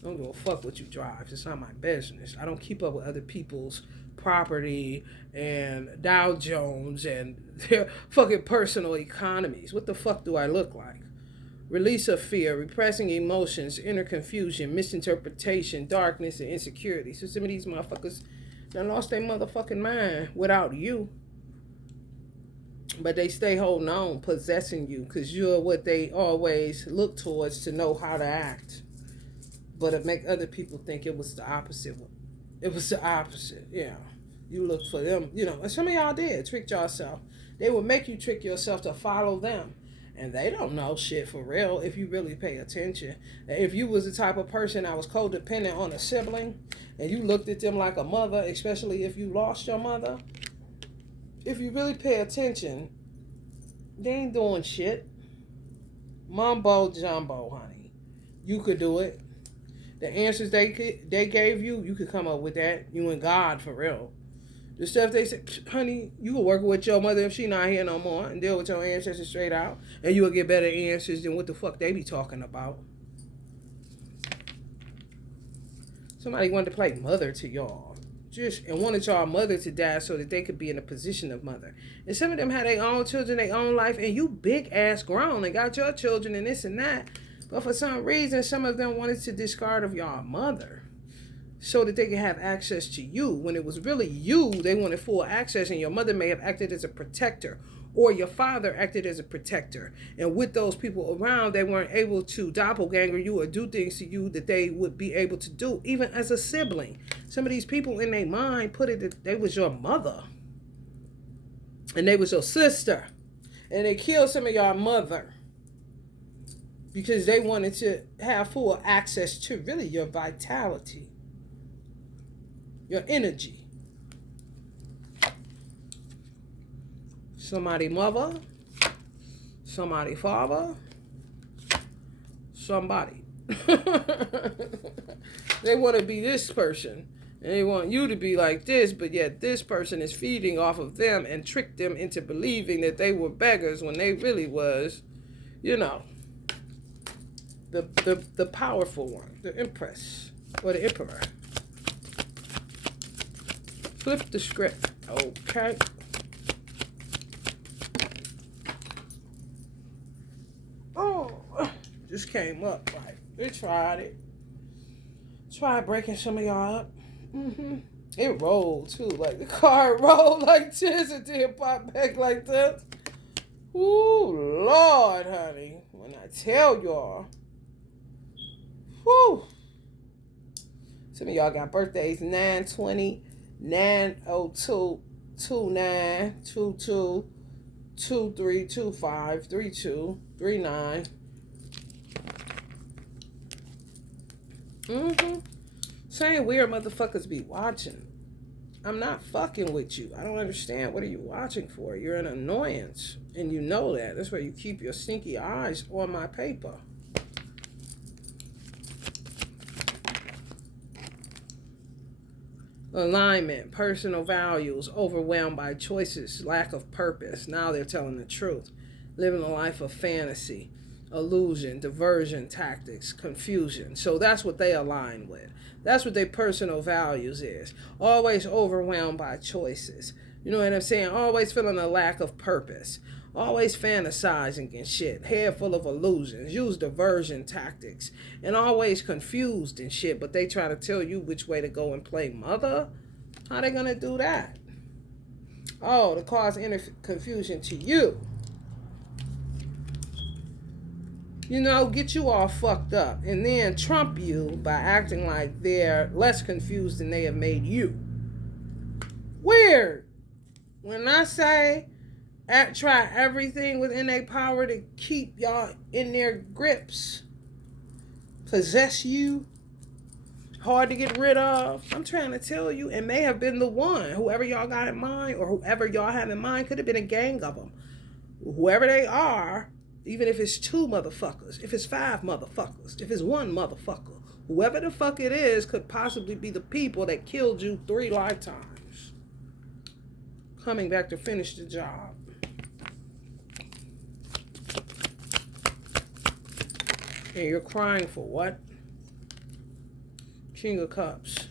I don't give a fuck what you drive. It's not my business. I don't keep up with other people's property and Dow Jones and their fucking personal economies. What the fuck do I look like? Release of fear, repressing emotions, inner confusion, misinterpretation, darkness, and insecurity. So some of these motherfuckers done lost their motherfucking mind without you. But they stay holding on, possessing you, because you're what they always look towards to know how to act. But it make other people think it was the opposite. It was the opposite, yeah. You look for them, you know. And some of y'all did, tricked yourself. They would make you trick yourself to follow them. And they don't know shit for real if you really pay attention. If you was the type of person that was codependent on a sibling, and you looked at them like a mother, especially if you lost your mother, if you really pay attention, they ain't doing shit. Mumbo jumbo, honey. You could do it. The answers they gave you, you could come up with that. You and God, for real. The stuff they said, honey, you can work with your mother if she not here no more and deal with your ancestors straight out. And you will get better answers than what the fuck they be talking about. Somebody wanted to play mother to y'all. And wanted y'all mother to die so that they could be in a position of mother. And some of them had their own children, their own life, and you big ass grown and got your children and this and that. But for some reason, some of them wanted to discard of y'all mother so that they could have access to you. When it was really you, they wanted full access, and your mother may have acted as a protector, or your father acted as a protector. And with those people around, they weren't able to doppelganger you or do things to you that they would be able to do, even as a sibling. Some of these people in their mind put it that they was your mother, and they was your sister, and they killed some of y'all mother because they wanted to have full access to really your vitality, your energy. Somebody mother, somebody father, somebody. They want to be this person, and they want you to be like this, but yet this person is feeding off of them and tricked them into believing that they were beggars when they really was, the powerful one, the empress or the emperor. Flip the script, okay? Just came up like they tried it. Tried breaking some of y'all up. It rolled too, like the car rolled like this and then pop back like this. Ooh, Lord, honey, when I tell y'all, whoo. Some of y'all got birthdays 9/20, 9/02, 29, 22, 23, 25, 32, 39. Saying weird motherfuckers be watching. I'm not fucking with you. I don't understand. What are you watching for? You're an annoyance. And you know that. That's why you keep your stinky eyes on my paper. Alignment, personal values, overwhelmed by choices, lack of purpose. Now they're telling the truth. Living a life of fantasy, illusion, diversion tactics, confusion. So that's what they align with. That's what their personal values is. Always overwhelmed by choices. You know what I'm saying? Always feeling a lack of purpose. Always fantasizing and shit. Head full of illusions. Use diversion tactics. And always confused and shit. But they try to tell you which way to go and play mother. How they gonna do that? Oh, to cause inner confusion to you. Get you all fucked up. And then trump you by acting like they're less confused than they have made you. Weird. When I say try everything within their power to keep y'all in their grips, possess you, hard to get rid of, I'm trying to tell you, it may have been the one. Whoever y'all got in mind or whoever y'all have in mind could have been a gang of them. Whoever they are, even if it's 2 motherfuckers, if it's 5 motherfuckers, if it's 1 motherfucker, whoever the fuck it is could possibly be the people that killed you 3 lifetimes. Coming back to finish the job. And you're crying for what? King of Cups.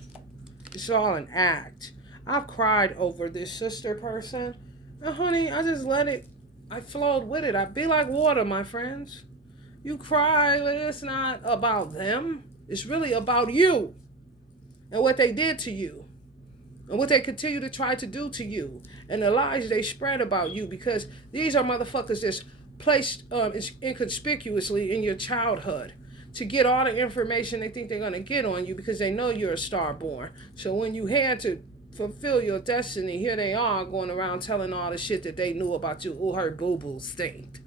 It's all an act. I've cried over this sister person. And honey, I just let it. I flowed with it. I be like water, my friends. You cry, but it's not about them. It's really about you and what they did to you and what they continue to try to do to you and the lies they spread about you, because these are motherfuckers that's placed inconspicuously in your childhood to get all the information they think they're going to get on you because they know you're a star born. So when you had to fulfill your destiny, here they are going around telling all the shit that they knew about you. Oh, her boo-boo stinked.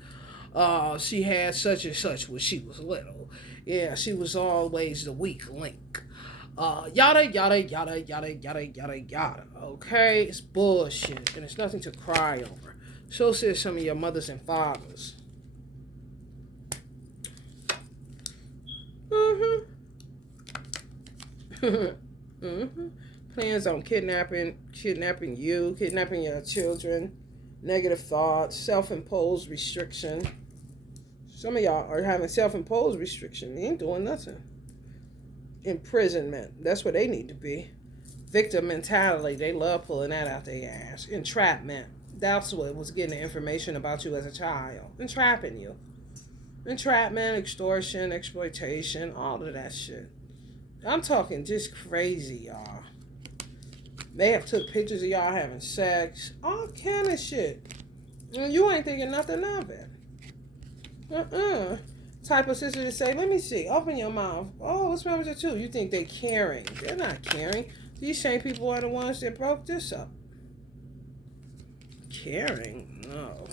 She had such and such when she was little. Yeah, she was always the weak link. Yada, yada, yada, yada, yada, yada, yada. Okay? It's bullshit, and it's nothing to cry over. So says some of your mothers and fathers. Mm-hmm. Plans on kidnapping you, kidnapping your children, negative thoughts, self-imposed restriction. Some of y'all are having self-imposed restriction. They ain't doing nothing. Imprisonment. That's where they need to be. Victim mentality. They love pulling that out their ass. Entrapment. That's what was getting the information about you as a child. Entrapping you. Entrapment, extortion, exploitation, all of that shit. I'm talking just crazy, y'all. They have took pictures of y'all having sex. All kind of shit. And you ain't thinking nothing of it. Type of sister to say, let me see, open your mouth. Oh, what's wrong with you too? You think they caring. They're not caring. These same people are the ones that broke this up. Caring? No.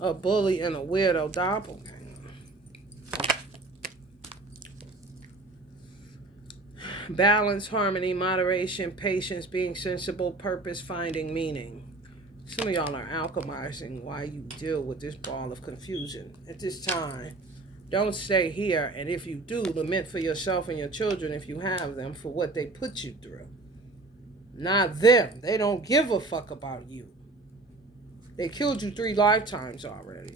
A bully and a weirdo doppelganger. Balance, harmony, moderation, patience, being sensible, purpose, finding meaning. Some of y'all are alchemizing why you deal with this ball of confusion at this time. Don't stay here, and if you do, lament for yourself and your children, if you have them, for what they put you through. Not them. They don't give a fuck about you. They killed you 3 lifetimes already.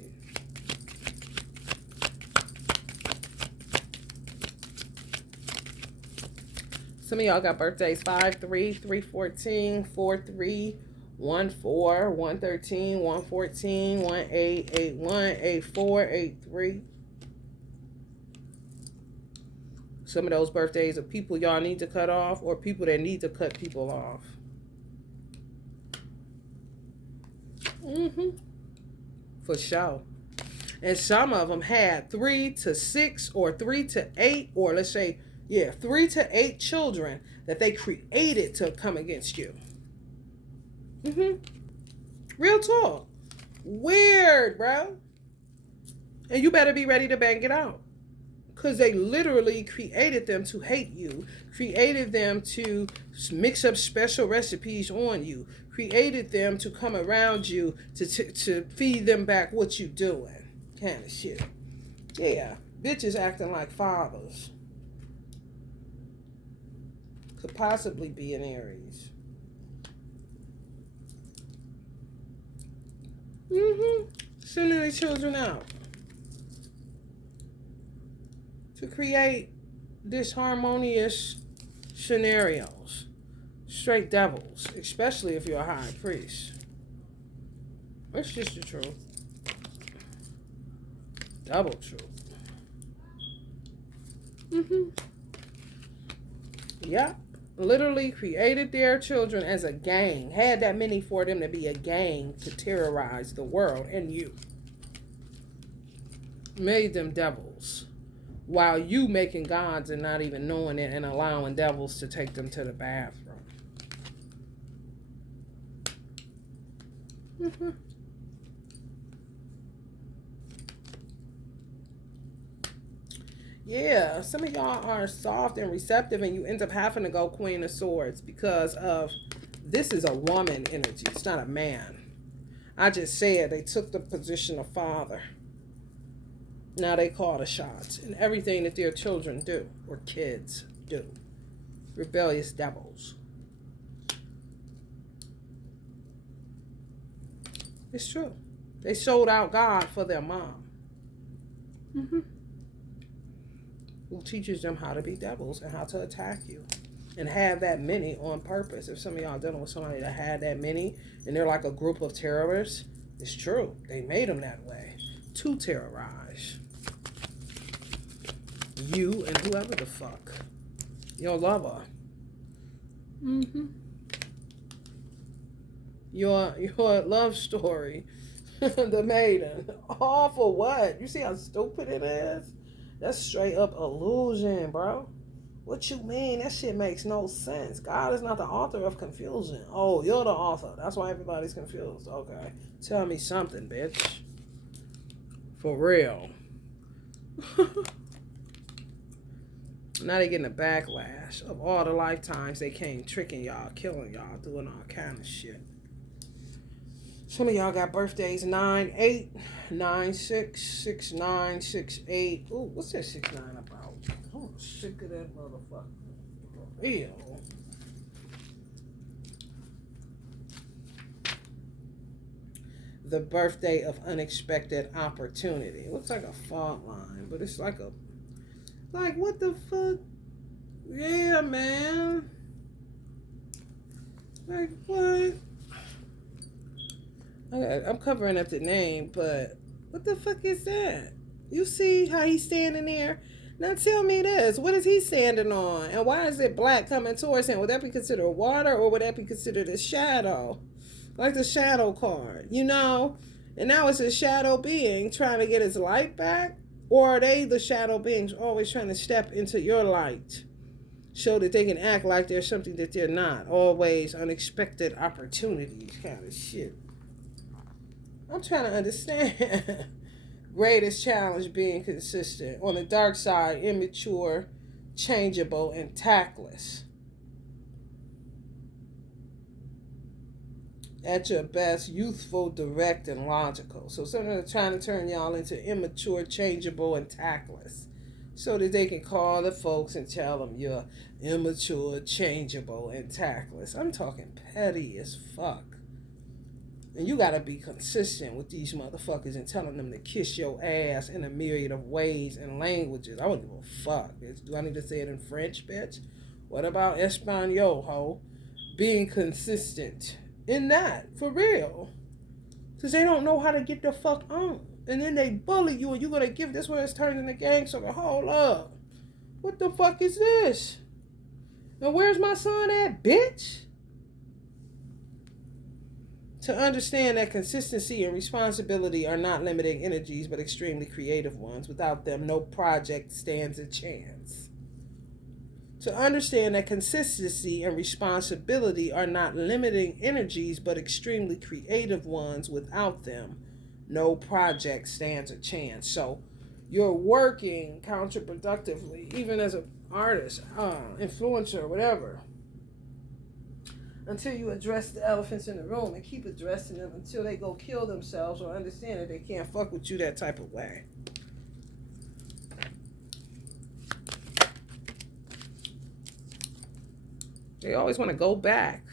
Some of y'all got birthdays 5-3, 3-14, 4-3, 1-4, 1-13, 1-14, 1-8, 8-1, 8-4, 8-3. Some of those birthdays are people y'all need to cut off or people that need to cut people off. For sure. And some of them had 3 to 6 or 3 to 8 or let's say, 3 to 8 children that they created to come against you. Real talk. Weird, bro. And you better be ready to bang it out. Because they literally created them to hate you. Created them to mix up special recipes on you. Created them to come around you to feed them back what you doing. Kind of shit. Yeah. Bitches acting like fathers. Could possibly be an Aries. Sending their children out to create disharmonious scenarios. Straight devils, especially if you're a high priest. It's just the truth. Double truth. Yeah. Literally created their children as a gang. Had that many for them to be a gang to terrorize the world and you. Made them devils. While you making gods and not even knowing it and allowing devils to take them to the bathroom. Yeah, some of y'all are soft and receptive and you end up having to go Queen of Swords because of this is a woman energy. It's not a man. I just said they took the position of father. Now they call the shots and everything that their children do or kids do. Rebellious devils. It's true. They sold out God for their mom. Who teaches them how to be devils and how to attack you. And have that many on purpose. If some of y'all dealing with somebody that had that many and they're like a group of terrorists, it's true. They made them that way. To terrorize. You and whoever the fuck. Your lover. Your love story. The maiden. All for what? You see how stupid it is? That's straight up illusion, bro. What you mean? That shit makes no sense. God is not the author of confusion. Oh, you're the author. That's why everybody's confused. Okay. Tell me something, bitch. For real. Now they getting a backlash of all the lifetimes they came tricking y'all, killing y'all, doing all kind of shit. Some of y'all got birthdays 9-8, 9-6, 6-9, 6-8. Ooh, what's that 6-9 about? I'm sick of that motherfucker. real. The birthday of unexpected opportunity. It looks like a fault line, but it's like what the fuck? Yeah, man. Like what? I'm covering up the name, but what the fuck is that? You see how he's standing there? Now tell me this. What is he standing on? And why is it black coming towards him? Would that be considered water or would that be considered a shadow? Like the shadow card, you know? And now it's a shadow being trying to get his light back? Or are they, the shadow beings, always trying to step into your light? Show that they can act like they're something that they're not. Always unexpected opportunities kind of shit. I'm trying to understand. Greatest challenge being consistent. On the dark side, immature, changeable, and tactless. At your best, youthful, direct, and logical. So something that's trying to turn y'all into immature, changeable, and tactless. So that they can call the folks and tell them you're immature, changeable, and tactless. I'm talking petty as fuck. And you gotta be consistent with these motherfuckers and telling them to kiss your ass in a myriad of ways and languages. I wouldn't give a fuck. Do I need to say it in French, bitch? What about Espanol, ho? Being consistent in that, for real. Because they don't know how to get the fuck on. And then they bully you and you're gonna give this one it's turning into gang. So hold up. What the fuck is this? And where's my son at, bitch? To understand that consistency and responsibility are not limiting energies but extremely creative ones. Without them, no project stands a chance. To understand that consistency and responsibility are not limiting energies but extremely creative ones. Without them, no project stands a chance. So you're working counterproductively, even as an artist, influencer, whatever, until you address the elephants in the room and keep addressing them until they go kill themselves or understand that they can't fuck with you that type of way. They always want to go back.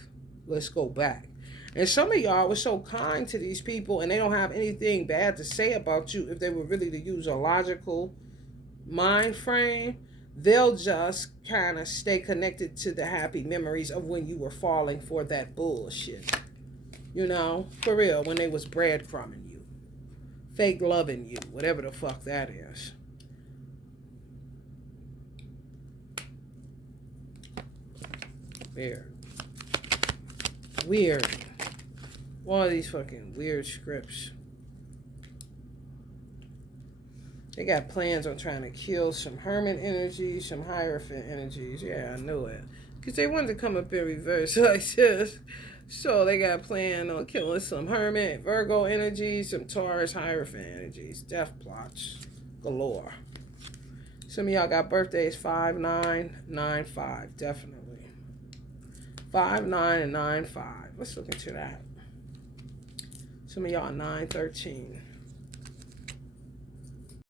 Let's go back. And some of y'all were so kind to these people and they don't have anything bad to say about you. If they were really to use a logical mind frame, they'll just kind of stay connected to the happy memories of when you were falling for that bullshit. You know, for real, when they was breadcrumbing you, fake loving you, whatever the fuck that is. Weird. All of these fucking weird scripts. They got plans on trying to kill some Hermit energies, some Hierophant energies. Yeah, I knew it. Because they wanted to come up in reverse like this. So they got planned on killing some Hermit, Virgo energies, some Taurus, Hierophant energies. Death plots galore. Some of y'all got birthdays 5-9-9-5. Definitely. 5, 9, and 9, 5. Let's look into that. Some of y'all 9-13.